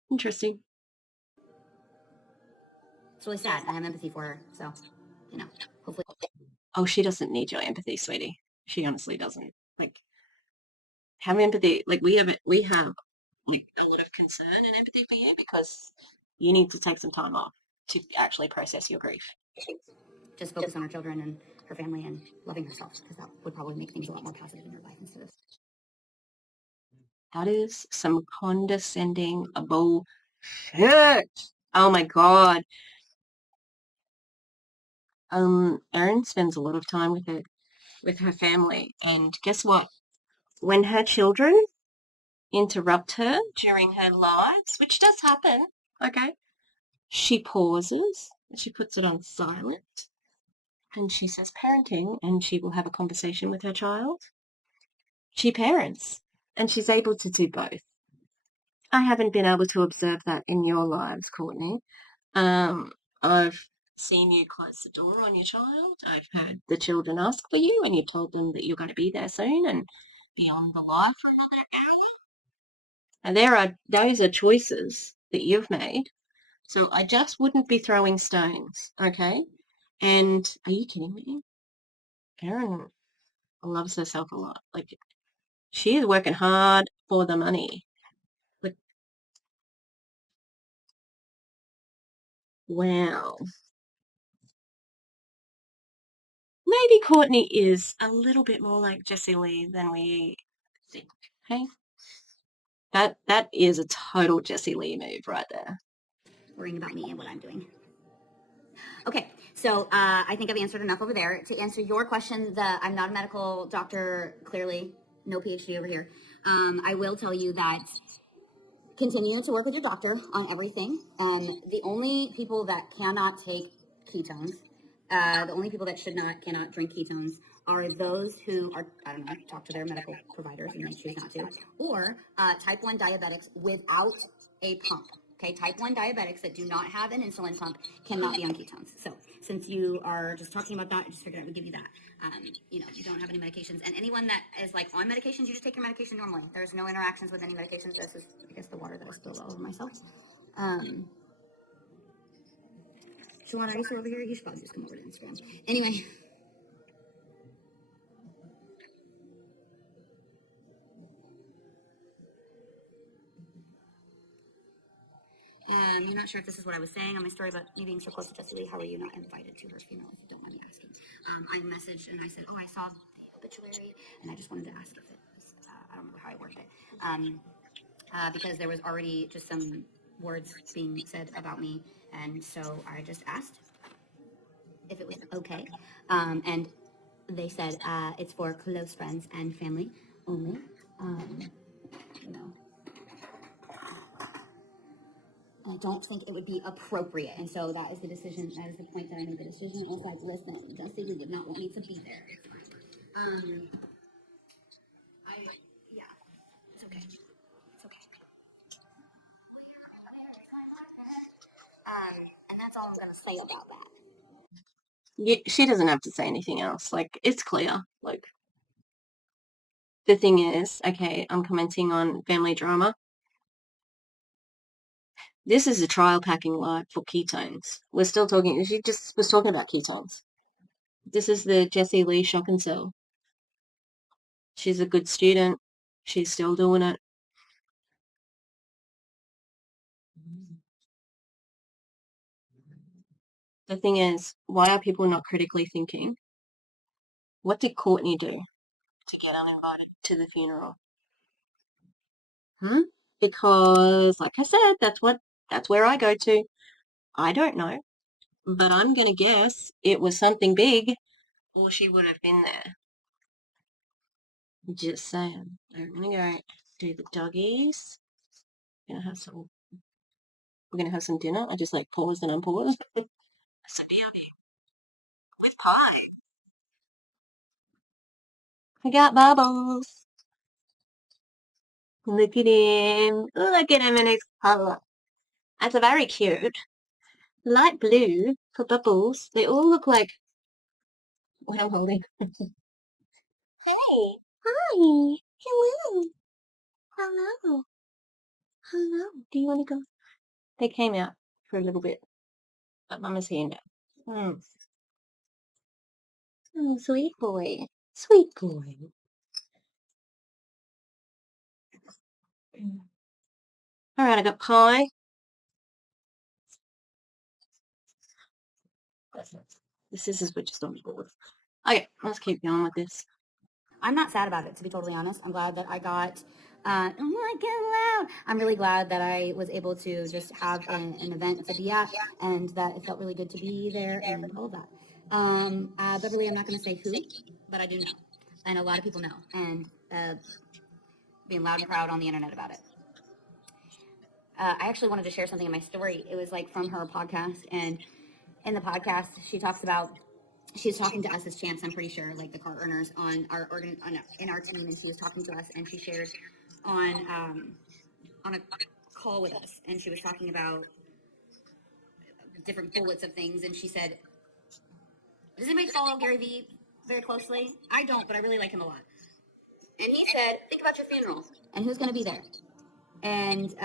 Interesting. it's really sad. I have empathy for her. So, hopefully. Oh, she doesn't need your empathy, sweetie. She honestly doesn't. Like, have empathy. Like, we have like a lot of concern and empathy for you because you need to take some time off to actually process your grief. Just focus on her children and her family and loving herself because that would probably make things a lot more positive in her life instead of. That is some condescending bullshit. Oh my god. Erin spends a lot of time with her family, and guess what? When her children interrupt her during her lives, which does happen, okay, she pauses, she puts it on silent, and she says parenting, and she will have a conversation with her child. She parents, and she's able to do both. I haven't been able to observe that in your lives, Courtney. I've seen you close the door on your child. I've heard the children ask for you, and you told them that you're going to be there soon and be on the live for another hour. And those are choices that you've made. So I just wouldn't be throwing stones, okay? And are you kidding me? Erin loves herself a lot. Like, she is working hard for the money. Like, wow. maybe Courtney is a little bit more like Jessie Lee than we think. Okay, that is a total Jessie Lee move right there. Worrying about me and what I'm doing. Okay, so I think I've answered enough over there. To answer your question, I'm not a medical doctor, clearly, no PhD over here. I will tell you that continue to work with your doctor on everything. And the only people that cannot take ketones, the only people that cannot drink ketones are those who are, I don't know, talk to their medical providers and they choose not to, or type 1 diabetics without a pump. Okay, type 1 diabetics that do not have an insulin pump cannot be on ketones. So since you are just talking about that, I just figured I would give you that. You don't have any medications. And anyone that is like on medications, you just take your medication normally. There's no interactions with any medications. This is, I guess, the water that I spilled all over myself. Shawan, are you still over here? You should probably just come over to Instagram. Anyway. You're not sure if this is what I was saying on my story about me being so close to Jessie Lee. How are you not invited to her funeral, if you don't mind me asking? I messaged and I said, oh, I saw the obituary, and I just wanted to ask if it was, I don't remember how I worded it, because there was already just some words being said about me, and so I just asked if it was okay. And they said it's for close friends and family only. You know, I don't think it would be appropriate. And so that is the decision. That is the point that I made the decision. I was like, listen, Jessie Lee did not want me to be there. It's fine. Yeah, it's okay. It's okay. And that's all I'm going to say about that. Yeah, she doesn't have to say anything else. Like, it's clear. Like, the thing is, okay, I'm commenting on family drama. This is a trial packing light for ketones. We're still talking, she just was talking about ketones. This is the Jessie Lee shock and sell. She's a good student. She's still doing it. The thing is, why are people not critically thinking? What did Courtney do to get uninvited to the funeral? Huh? Because, like I said, that's where I go to. I don't know, but I'm gonna guess it was something big, or she would have been there. Just saying. I'm gonna go do the doggies. Gonna have some. We're gonna have some dinner. I just like paused and unpaused. Some BRB with pie. I got bubbles. Look at him. Look at him in his color. That's a very cute. Light blue for bubbles. They all look like what I'm holding. Hey. Hi. Hello. Hello. Hello. Do you want to go? They came out for a little bit, but Mama's here now. Oh, sweet boy. Sweet boy. All right, I got pie. This is we're just on board. Okay, let's keep going with this. I'm not sad about it, to be totally honest. I'm glad that I got. Oh my God, loud! I'm really glad that I was able to just have an event to be at, and that it felt really good to be there, and all of that. Beverly, I'm not going to say who, but I do know, and a lot of people know, and being loud and proud on the internet about it. I actually wanted to share something in my story. It was like from her podcast, and in the podcast, she talks about she was talking to us as champs, I'm pretty sure, like the car earners on our in our team, and she was talking to us, and she shared on a call with us, and she was talking about different bullets of things, and she said, "Does anybody follow Gary Vee very closely? I don't, but I really like him a lot." And he said, "Think about your funeral and who's going to be there." And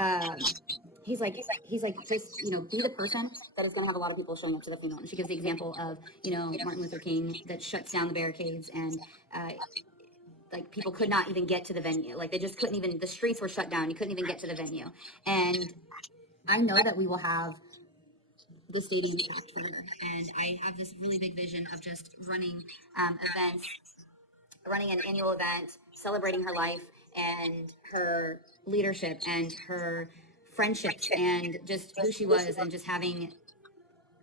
he's like, just be the person that is going to have a lot of people showing up to the funeral. And she gives the example of Martin Luther King that shuts down the barricades, and like people could not even get to the venue. Like they just couldn't even. The streets were shut down. You couldn't even get to the venue. And I know that we will have the stadium's packed for her. And I have this really big vision of just running events, running an annual event, celebrating her life and her leadership and her friendships and just who she was, and just having,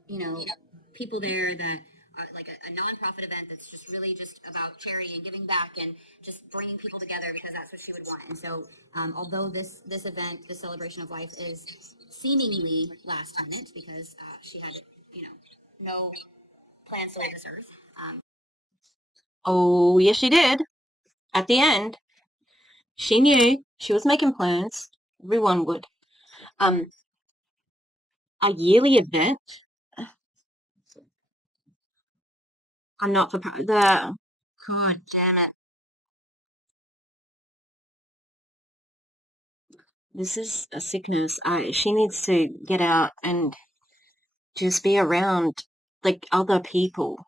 you know, people there that are like a nonprofit event that's just really just about charity and giving back and just bringing people together, because that's what she would want. And so, although this event, this celebration of life, is seemingly last minute because she had, you know, no plans to leave this earth. Oh, yes, she did. At the end, she knew she was making plans. Everyone would. A yearly event. I'm not for the. God damn it! This is a sickness. She needs to get out and just be around like other people.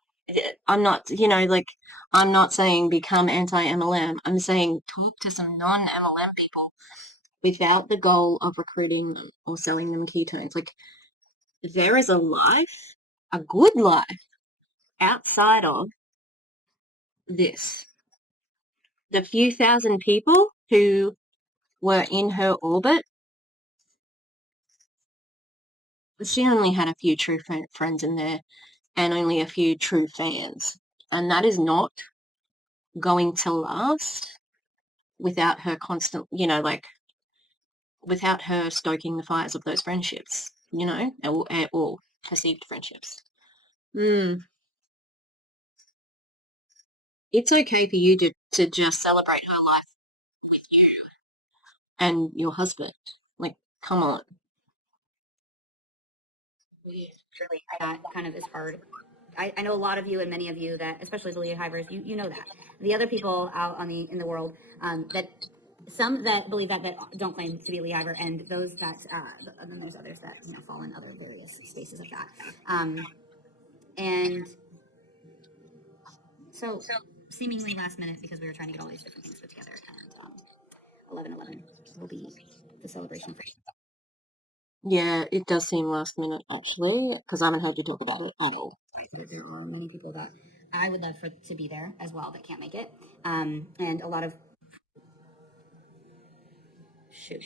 I'm not, like I'm not saying become anti-MLM. I'm saying talk to some non-MLM people without the goal of recruiting them or selling them ketones. Like there is a life, a good life outside of this. The few thousand people who were in her orbit, she only had a few true friends in there and only a few true fans. And that is not going to last without her constant, without her stoking the fires of those friendships, or perceived friendships. It's okay for you to just celebrate her life with you and your husband. Like, come on. Truly, that kind of is hard. I know a lot of you and many of you that, especially the Lehigh Hivers, you know that. The other people out in the world, that some that believe that don't claim to be Lehigh Hiver, and those that and then there's others that fall in other various spaces of that. And so seemingly last minute, because we were trying to get all these different things put together, and 11/11 will be the celebration for. Yeah, it does seem last minute, actually, because I haven't heard you talk about it at all. There are many people that I would love for to be there as well that can't make it, and a lot of. Shoot,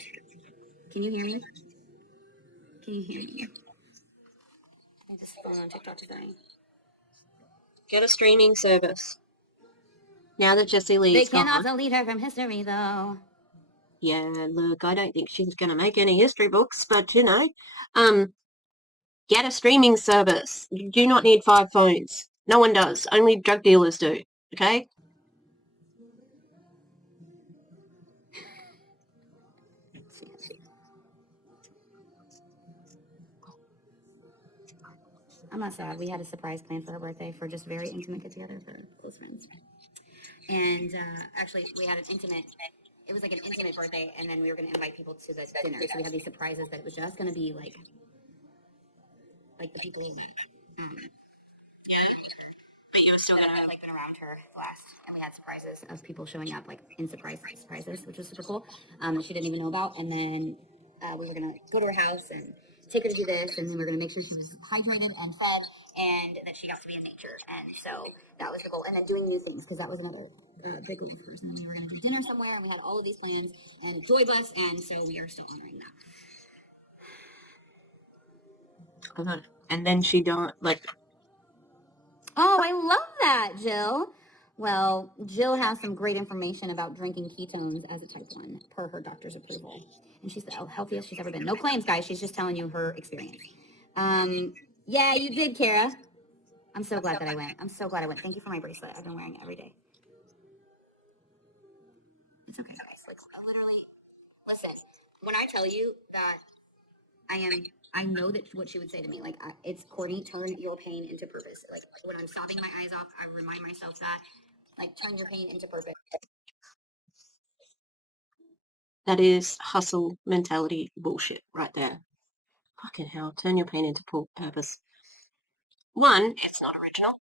can you hear me? Can you hear me? I just phone on TikTok is dying. Get a streaming service. Now that Jessie Lee's They cannot gone. delete her from history, though. Yeah, look, I don't think she's going to make any history books, but get a streaming service. You do not need 5 phones. No one does. Only drug dealers do. Okay? I'm not sad. We had a surprise plan for her birthday for just very intimate get together for close friends. And actually, we had an intimate. It was like an intimate birthday, and then we were going to invite people to the dinner. So we had these surprises that it was just going to be like the people that. Yeah, but you're still That going to have like been around her last, and we had surprises of people showing up like in surprises, which was super cool. That she didn't even know about, and then we were gonna go to her house and take her to do this, and then we were gonna make sure she was hydrated and fed, and that she got to be in nature, and so that was the goal. And then doing new things, because that was another big goal of hers. And then we were gonna do dinner somewhere, and we had all of these plans and a joy bus, and so we are still honoring that. And then she don't, like... Oh, I love that, Jill. Well, Jill has some great information about drinking ketones as a type 1 per her doctor's approval. And she's the healthiest she's ever been. No claims, guys. She's just telling you her experience. Yeah, you did, Kara. I'm so glad that I went. I'm so glad I went. Thank you for my bracelet. I've been wearing it every day. It's okay, guys. Like, literally, listen, when I tell you that I know that what she would say to me, like, it's Courtney, turn your pain into purpose. Like, when I'm sobbing my eyes off, I remind myself that, like, turn your pain into purpose. That is hustle mentality bullshit right there. Fucking hell, turn your pain into purpose. 1, it's not original.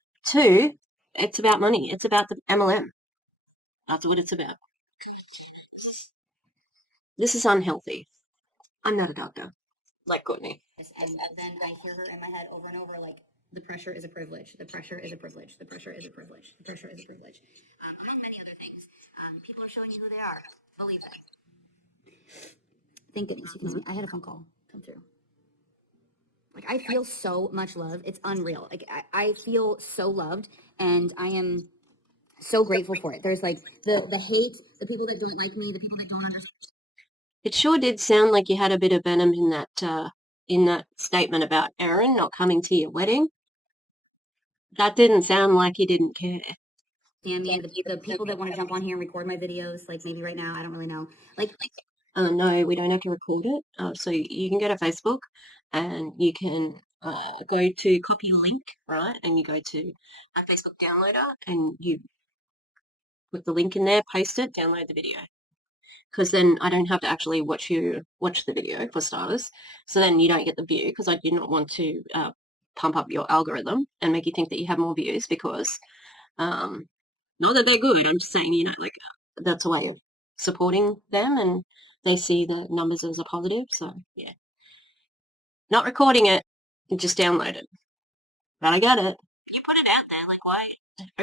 2, it's about money. It's about the MLM. That's what it's about. This is unhealthy. I'm not a doctor. like Courtney. And then I hear her in my head over and over, like, the pressure is a privilege. The pressure is a privilege. The pressure is a privilege. The pressure is a privilege. Among many other things. People are showing you who they are. Believe them. Thank goodness you can see me. I had a phone call come through. Like, I feel so much love. It's unreal. Like, I feel so loved, and I am so grateful for it. There's like the hate, the people that don't like me, the people that don't understand. It sure did sound like you had a bit of venom in that statement about Aaron not coming to your wedding. That didn't sound like you didn't care. Me, the people that want to jump on here and record my videos, like maybe right now, I don't really know. Like, no, we don't have to record it. So you can go to Facebook and you can go to copy link, right? And you go to a Facebook downloader and you put the link in there, paste it, download the video. Because then I don't have to actually watch the video for starters. So then you don't get the view because I did not want to pump up your algorithm and make you think that you have more views because not that they're good. I'm just saying, like that's a way of supporting them and they see the numbers as a positive. So yeah, not recording it, just download it. But I got it. You put it out there, like why?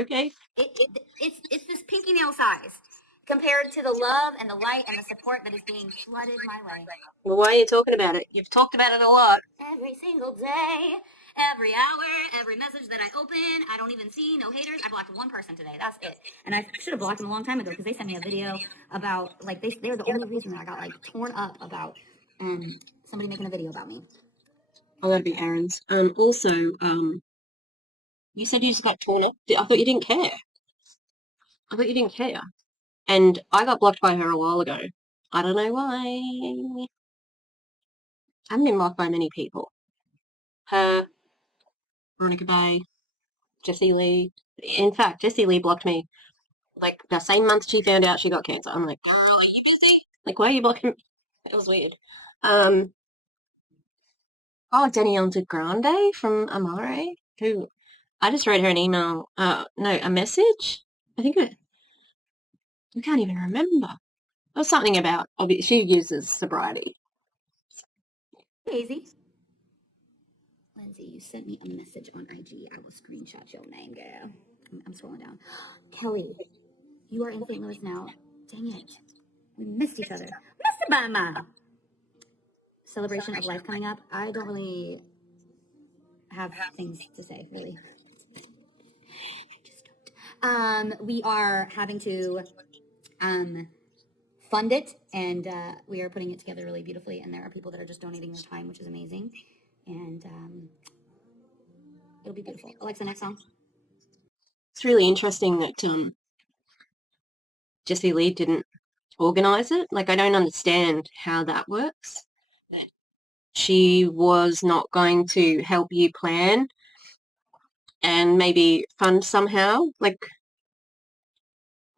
Okay. it's this pinky nail size compared to the love and the light and the support that is being flooded my way. Well, why are you talking about it? You've talked about it a lot. Every single day, every hour, every message that I open, I don't even see, no haters. I blocked one person today. That's it. And I should have blocked them a long time ago because they sent me a video about, like, they were the only reason that I got, like, torn up about somebody making a video about me. Oh, that'd be Aaron's. Also, you said you just got torn up. I thought you didn't care. I thought you didn't care. And I got blocked by her a while ago. I don't know why. I haven't been blocked by many people. Her, Veronica Bay, Jessie Lee. In fact, Jessie Lee blocked me like the same month she found out she got cancer. I'm like, oh, are you busy? Like, why are you blocking me? It was weird. Danielle Grande from Amare, who I just wrote her an email. No, a message. I can't even remember. It was something about, she uses sobriety. Daisy. Lindsay, you sent me a message on IG. I will screenshot your name, girl. I'm scrolling down. Kelly, you are in St. Louis now. Dang it. We missed each other. Mr. Bama. Celebration of life coming up. I don't really have things to say, really. I just don't. We are having to fund it, and we are putting it together really beautifully. And there are people that are just donating their time, which is amazing. And it'll be beautiful. Alexa, next song. It's really interesting that Jessie Lee didn't organize it. Like, I don't understand how that works. She was not going to help you plan and maybe fund somehow, like,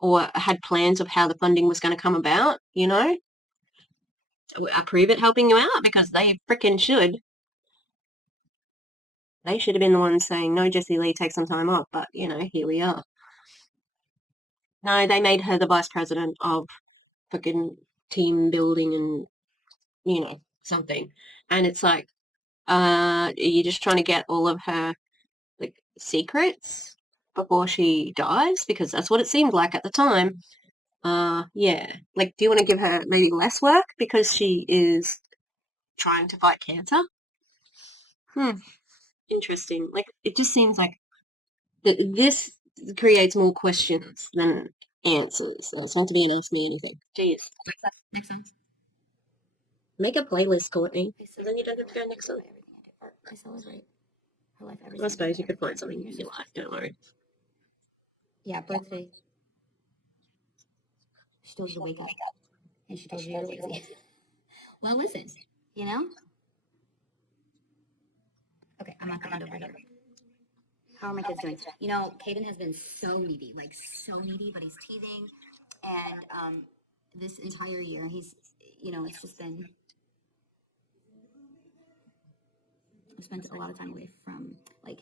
or had plans of how the funding was going to come about, approve it helping you out because they freaking should. They should have been the ones saying, no, Jessie Lee, take some time off. But, here we are. No, they made her the vice president of fucking team building and, something. And it's like, are you just trying to get all of her, like, secrets before she dies? Because that's what it seemed like at the time. Yeah. Like, do you want to give her maybe less work because she is trying to fight cancer? Interesting. Like, it just seems like this creates more questions than answers. It's not to be an ask me anything. Jeez. Next song. Make a playlist, Courtney. So then you don't have to go next song. I celebrate her life every I suppose you could find something you like, don't worry. Yeah, birthday. She told you to wake up. And she told you you're lazy. Well, listen, you know? Okay, I'm not coming over here. How are my kids doing? You know, Caden has been so needy, like so needy, but he's teething. And this entire year, he's, it's just been, I've spent a lot of time away from, like,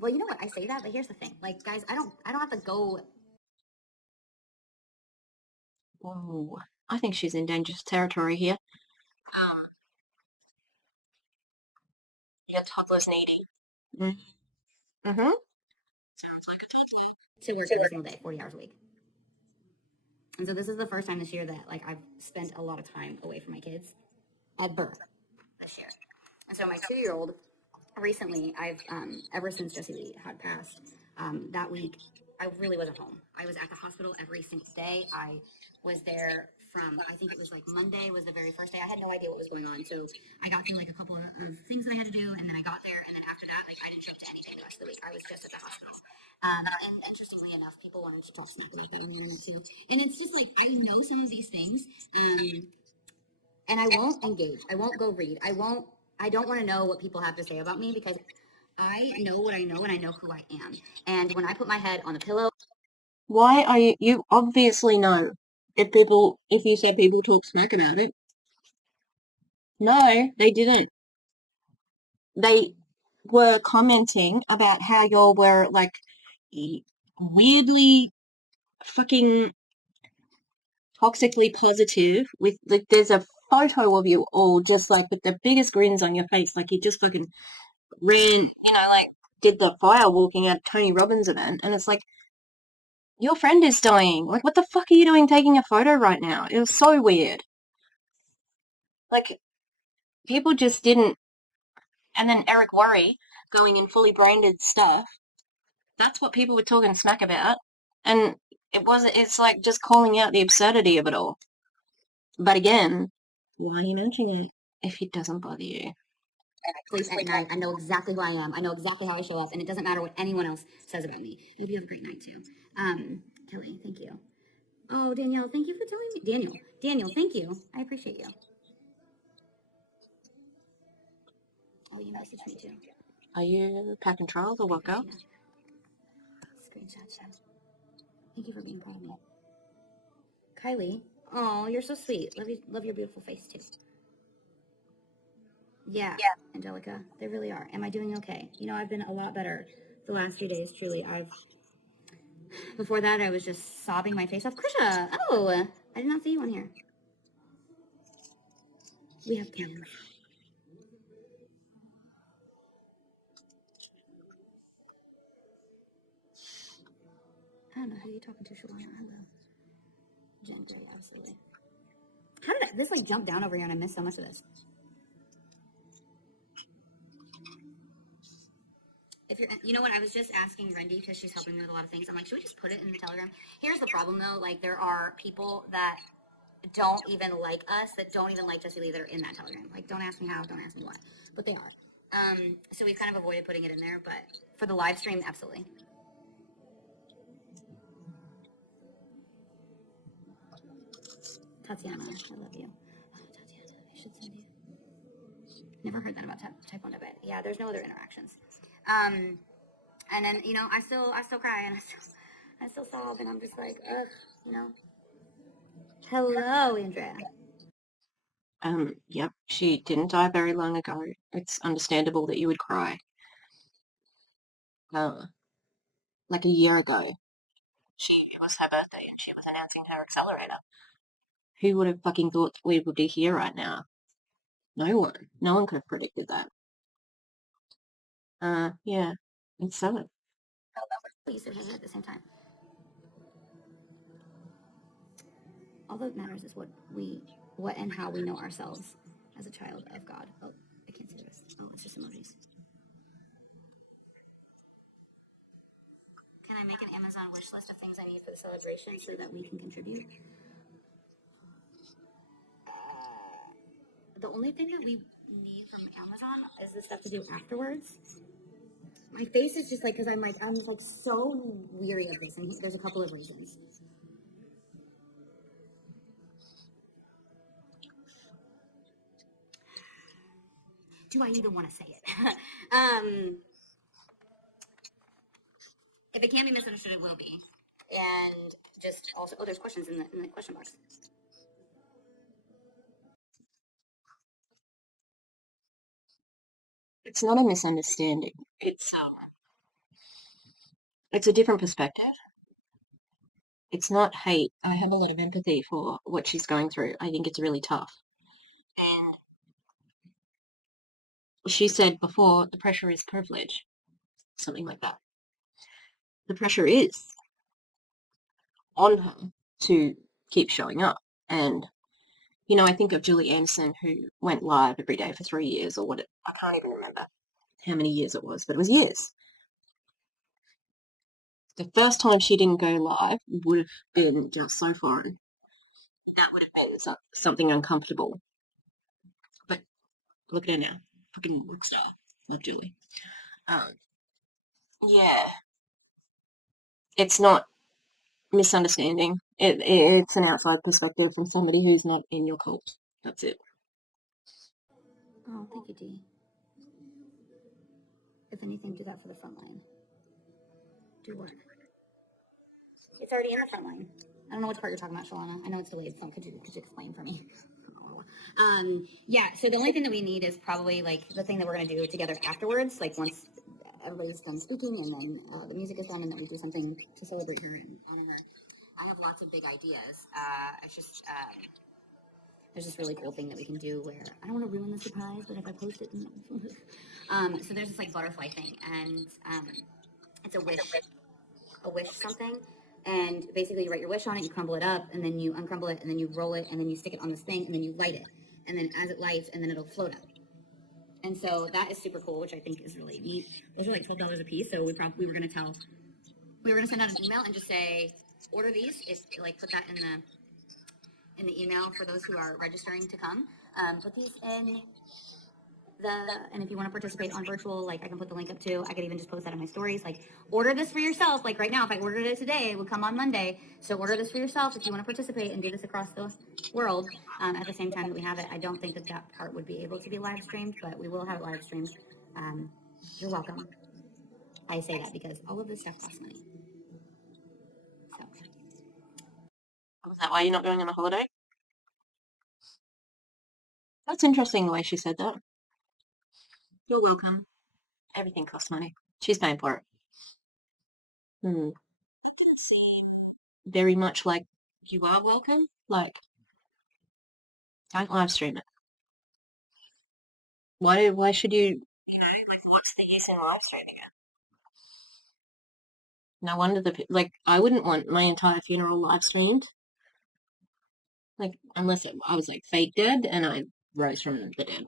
well, you know what? I say that, but here's the thing. Like, guys, I don't have to go. Whoa. I think she's in dangerous territory here. Your toddler's needy. Mm-hmm. Sounds like a toddler. To work every single day, 40 hours a week. And so this is the first time this year that like I've spent a lot of time away from my kids at birth this year. And so my 2-year-old recently, I've ever since Jessie Lee had passed, that week I really wasn't home. I was at the hospital every single day. I was there from, I think it was like Monday was the very first day. I had no idea what was going on. So I got through like a couple of things that I had to do, and then I got there, and then after that, like I didn't show up to anything the rest of the week. I was just at the hospital. And interestingly enough, people wanted to talk smack about that on the internet too. And it's just like I know some of these things, and I won't engage. I won't go read. I won't. I don't want to know what people have to say about me because I know what I know and I know who I am. And when I put my head on the pillow, Why are you obviously know if you said people talk smack about it. No, they didn't. They were commenting about how y'all were like weirdly fucking toxically positive with like there's a photo of you all just like with the biggest grins on your face, like you just fucking ran, like did the fire walking at Tony Robbins event, and it's like your friend is dying. Like, what the fuck are you doing taking a photo right now? It was so weird. Like, people just didn't. And then Eric Worre going in fully branded stuff. That's what people were talking smack about. And it's like just calling out the absurdity of it all. But again, why are you mentioning it if it doesn't bother you? sleep at night. I know exactly who I am. I know exactly how I show up, and it doesn't matter what anyone else says about me. I hope you have a great night too. Kelly, thank you. Oh, Danielle, thank you for telling me. Daniel, thank you. I appreciate you. Oh, you messaged me too. Are you packing trials or what, girl? Screenshot show. Thank you for being proud of me. Kylie, oh, you're so sweet. Love your beautiful face too. Yeah, Angelica, they really are. Am I doing okay? You know, I've been a lot better the last few days. Truly, before that, I was just sobbing my face off. Krisha, oh, I did not see you on here. We have plans. I don't know who you're talking to, Shalana. Hello. Jen Gray, absolutely. How did this like jump down over here and I missed so much of this? If you're, you know what, I was just asking Rendy because she's helping me with a lot of things. I'm like, should we just put it in the Telegram? Here's the problem though, like there are people that don't even like us, that don't even like Jessie Lee that are in that Telegram. Like, don't ask me how, don't ask me what, but they are. So we've kind of avoided putting it in there, but for the live stream, absolutely. Tatiana, I love you. Oh, Tatiana, I should send you. Never heard that about type 1 diabetes. Yeah, there's no other interactions. And then I still cry and I still sob and I'm just like, ugh, you know. Hello, Andrea. Yep, she didn't die very long ago. It's understandable that you would cry. Like a year ago, it was her birthday and she was announcing her accelerator. Who would have fucking thought we would be here right now? No one. No one could have predicted that. Yeah, it's sad. Please do him at the same time. All that matters is what and how we know ourselves as a child of God. Oh, I can't see the rest. Oh, it's just emojis. Can I make an Amazon wish list of things I need for the celebration so that we can contribute? The only thing that we need from Amazon is the stuff to do afterwards. My face is just like, because I'm like so weary of this, and there's a couple of reasons. Do I even want to say it? If it can be misunderstood, it will be. And just also, there's questions in the question box. It's not a misunderstanding. It's a different perspective. It's not hate. I have a lot of empathy for what she's going through. I think it's really tough. And she said before, the pressure is privilege, something like that. The pressure is on her to keep showing up. And, I think of Julie Anderson, who went live every day for 3 years, or what, I can't even remember how many years it was, but it was years. The first time she didn't go live would have been just so foreign. That would have been something uncomfortable. But look at her now. Fucking rock star. Love Julie. Um, yeah. It's not misunderstanding. It's an outside perspective from somebody who's not in your cult. That's it. Oh, thank you, Dee. If anything, do that for the front line. Do what? It's already in the front line. I don't know which part you're talking about, Shalana. I know it's delayed, so could you explain for me? Yeah, so the only thing that we need is probably like the thing that we're going to do together afterwards, like once everybody's done speaking and then the music is done and then we do something to celebrate her and honor her. I have lots of big ideas. It's just there's this really cool thing that we can do where I don't want to ruin the surprise, but if I post it, so there's this like butterfly thing, and it's a wish something, and basically you write your wish on it, you crumble it up, and then you uncrumble it, and then you roll it, and then you stick it on this thing, and then you light it, and then as it lights, and then it'll float out. And so that is super cool, which I think is really neat. Those are like $12 a piece, so we were gonna send out an email and just say order these. If like put that in the email for those who are registering to come. Put these in and if you want to participate on virtual, like I can put the link up too. I could even just post that on my stories. Like order this for yourself. Like right now, if I ordered it today, it would come on Monday. So order this for yourself if you want to participate and do this across the world at the same time that we have it. I don't think that part would be able to be live streamed, but we will have it live streamed. You're welcome. I say that because all of this stuff costs money. So. Is that why you're not going on a holiday? That's interesting the way she said that. You're welcome. Everything costs money. She's paying for it. Very much like you are welcome. Like, don't live stream it. Why should you? Like, what's the use in live streaming it? No wonder I wouldn't want my entire funeral live streamed. Like, unless I was like fake dead and I rose from the dead.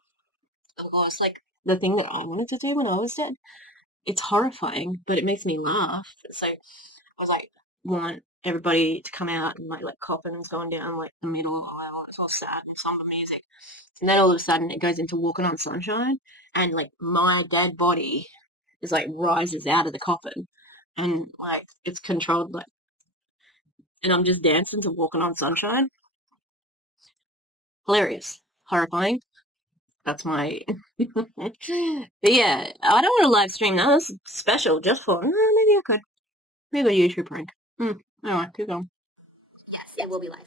Otherwise, like the thing that I wanted to do when I was dead, it's horrifying, but it makes me laugh. So I was like, want everybody to come out and like coffins going down like the middle or whatever. It's all sad and somber music. And then all of a sudden it goes into Walking on Sunshine and like my dead body is like rises out of the coffin and like it's controlled like and I'm just dancing to Walking on Sunshine. Hilarious. Horrifying. That's my but yeah, I don't want to live stream that. That's special just for maybe I could. Maybe a YouTube prank. Alright, keep going. Yes, it will be live.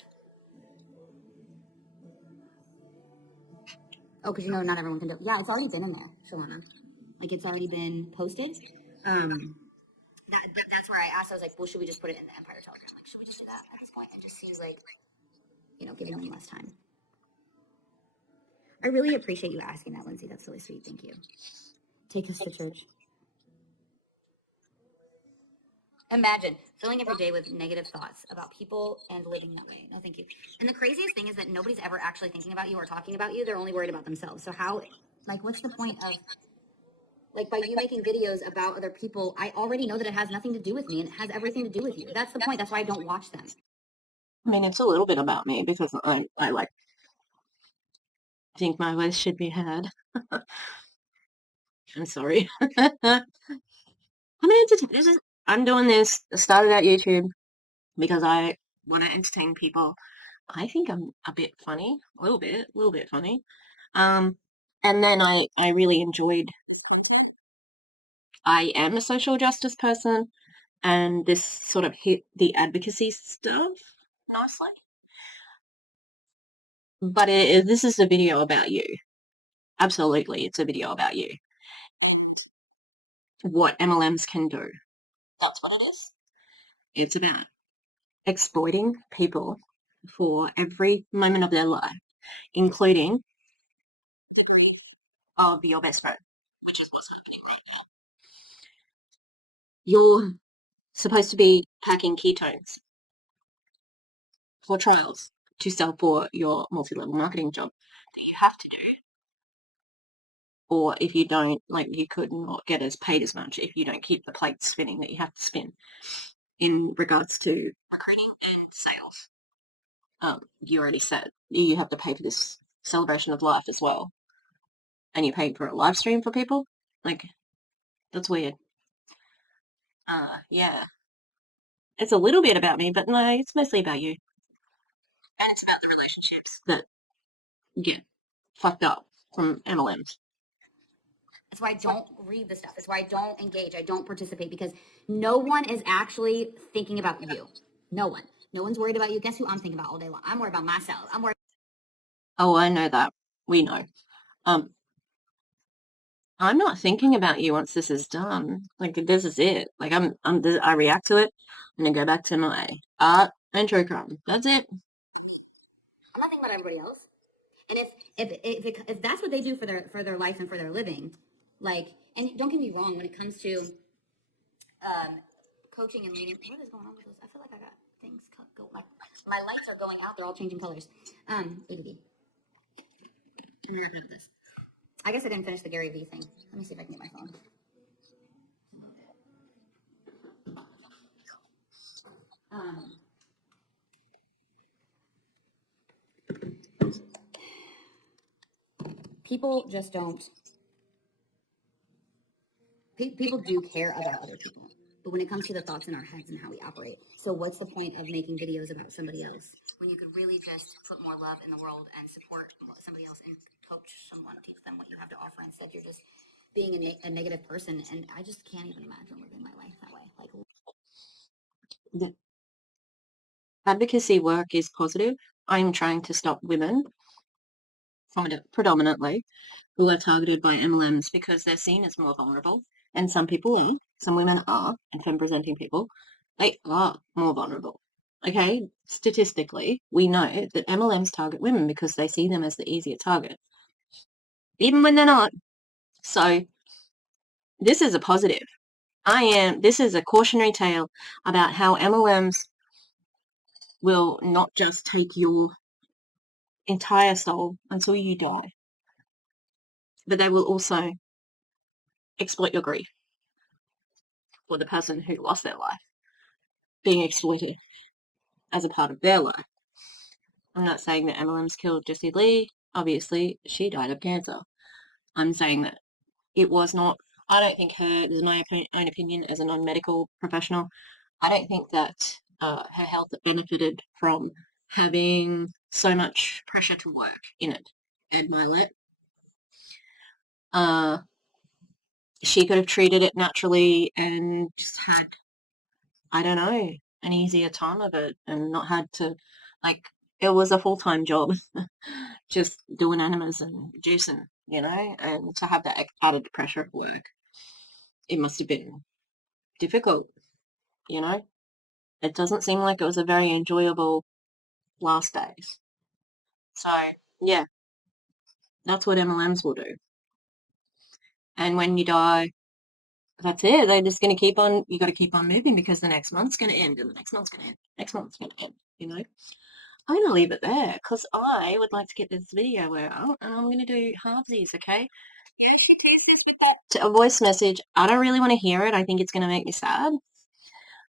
Oh, because not everyone can do it. Yeah, it's already been in there, Shalana. Like, it's already been posted. That's where I asked. I was like, well, should we just put it in the Empire Telegram? Like, should we just do that at this point? It just seems like, giving them less time. I really appreciate you asking that, Lindsay. That's really sweet. Thank you. Take us to church. Imagine filling every day with negative thoughts about people and living that way. No, thank you. And the craziest thing is that nobody's ever actually thinking about you or talking about you. They're only worried about themselves. So what's the point of, like, by you making videos about other people, I already know that it has nothing to do with me and it has everything to do with you. That's the point. That's why I don't watch them. I mean, it's a little bit about me because I like think my voice should be heard. I'm sorry. I'm doing this. I started out YouTube because I want to entertain people. I think I'm a bit funny, a little bit funny. And then I really enjoyed. I am a social justice person, and this sort of hit the advocacy stuff nicely. But this is a video about you. Absolutely, it's a video about you. What MLMs can do. That's what it is. It's about exploiting people for every moment of their life, including of your best friend, which is what's happening right now. You're supposed to be packing ketones for trials to sell for your multi-level marketing job that you have to do. Or if you don't, like, you could not get as paid as much if you don't keep the plates spinning that you have to spin in regards to recruiting and sales. You already said you have to pay for this celebration of life as well. And you pay for a live stream for people? Like, that's weird. Yeah. It's a little bit about me, but no, it's mostly about you. And it's about the relationships that get fucked up from MLMs. That's why I don't read the stuff. That's why I don't engage. I don't participate because no one is actually thinking about you. No one. No one's worried about you. Guess who I'm thinking about all day long? I'm worried about myself. I'm worried. Oh, I know that. We know. I'm not thinking about you once this is done. Like, this is it. Like, I react to it, and then go back to my art and true crime. That's it. I'm not thinking about everybody else. And if that's what they do for their life and for their living, like, and don't get me wrong, when it comes to coaching and leading, what is going on with this? I feel like I got things go like my lights are going out. They're all changing colors. ADD. I'm not done with this. I guess I didn't finish the Gary Vee thing. Let me see if I can get my phone. People just don't. People do care about other people, but when it comes to the thoughts in our heads and how we operate, so what's the point of making videos about somebody else when you could really just put more love in the world and support somebody else and coach someone, teach them what you have to offer? Instead, you're just being a negative person, and I just can't even imagine living my life that way. Like, The advocacy work is positive. I'm trying to stop women, predominantly, who are targeted by MLMs because they're seen as more vulnerable. And some people are, some women are, and femme presenting people, they are more vulnerable. Okay, statistically, we know that MLMs target women because they see them as the easier target, even when they're not. So this is a positive. This is a cautionary tale about how MLMs will not just take your entire soul until you die, but they will also exploit your grief for the person who lost their life, being exploited as a part of their life. I'm not saying that MLM's killed Jessie Lee. Obviously, she died of cancer. I'm saying that it was not, I don't think this is my own opinion as a non-medical professional, I don't think that her health benefited from having so much pressure to work in it. Ed Milet. She could have treated it naturally and just had, I don't know, an easier time of it and not had to, like, it was a full-time job, just doing enemas and juicing, and to have that added pressure at work, it must have been difficult, you know? It doesn't seem like it was a very enjoyable last days. So, yeah, that's what MLMs will do. And when you die, that's it. They're just going to keep on, you got to keep on moving because the next month's going to end and the next month's going to end. Next month's going to end, I'm going to leave it there because I would like to get this video out and I'm going to do halvesies, okay? To a voice message, I don't really want to hear it. I think it's going to make me sad.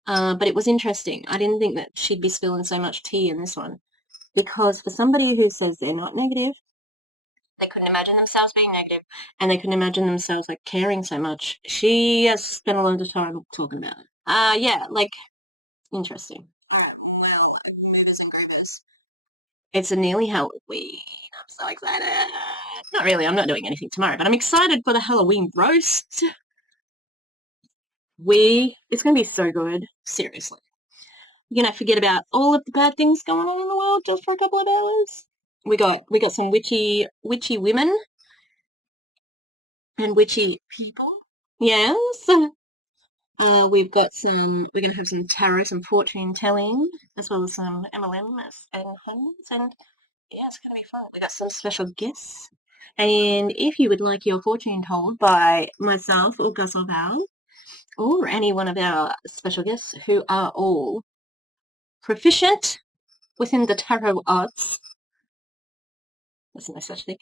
But it was interesting. I didn't think that she'd be spilling so much tea in this one because for somebody who says they're not negative, they couldn't imagine themselves being negative and they couldn't imagine themselves like caring so much. She has spent a lot of time talking about it. Yeah, like, interesting. It's a nearly Halloween. I'm so excited. Not really, I'm not doing anything tomorrow, but I'm excited for the Halloween roast. It's going to be so good. Seriously. You're going to forget about all of the bad things going on in the world just for a couple of hours. We got some witchy women and witchy people. Yes. We're going to have some tarot, some fortune telling, as well as some MLMs and huns, and yeah, it's going to be fun. We got some special guests. And if you would like your fortune told by myself or Gus or Val, or any one of our special guests who are all proficient within the tarot arts, there's no such thing.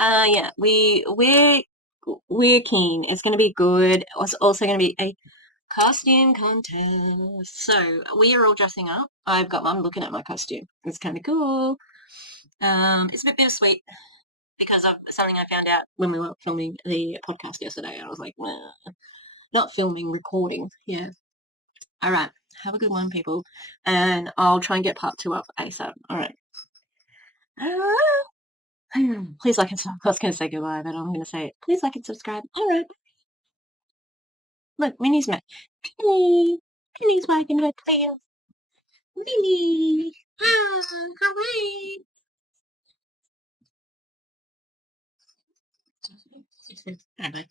Yeah, we're keen. It's going to be good. It's also going to be a costume contest. So we are all dressing up. I've got Mum looking at my costume. It's kind of cool. It's a bit bittersweet because of something I found out when we were filming the podcast yesterday. I was like, well, not filming, recording. Yeah. All right. Have a good one, people. And I'll try and get part 2 up ASAP. All right. Please like and subscribe. I was going to say goodbye, but I'm going to say it. Please like and subscribe. All right. Look, Minnie's back. Minnie. Minnie's back in the please. Minnie. Hi. Bye. Bye.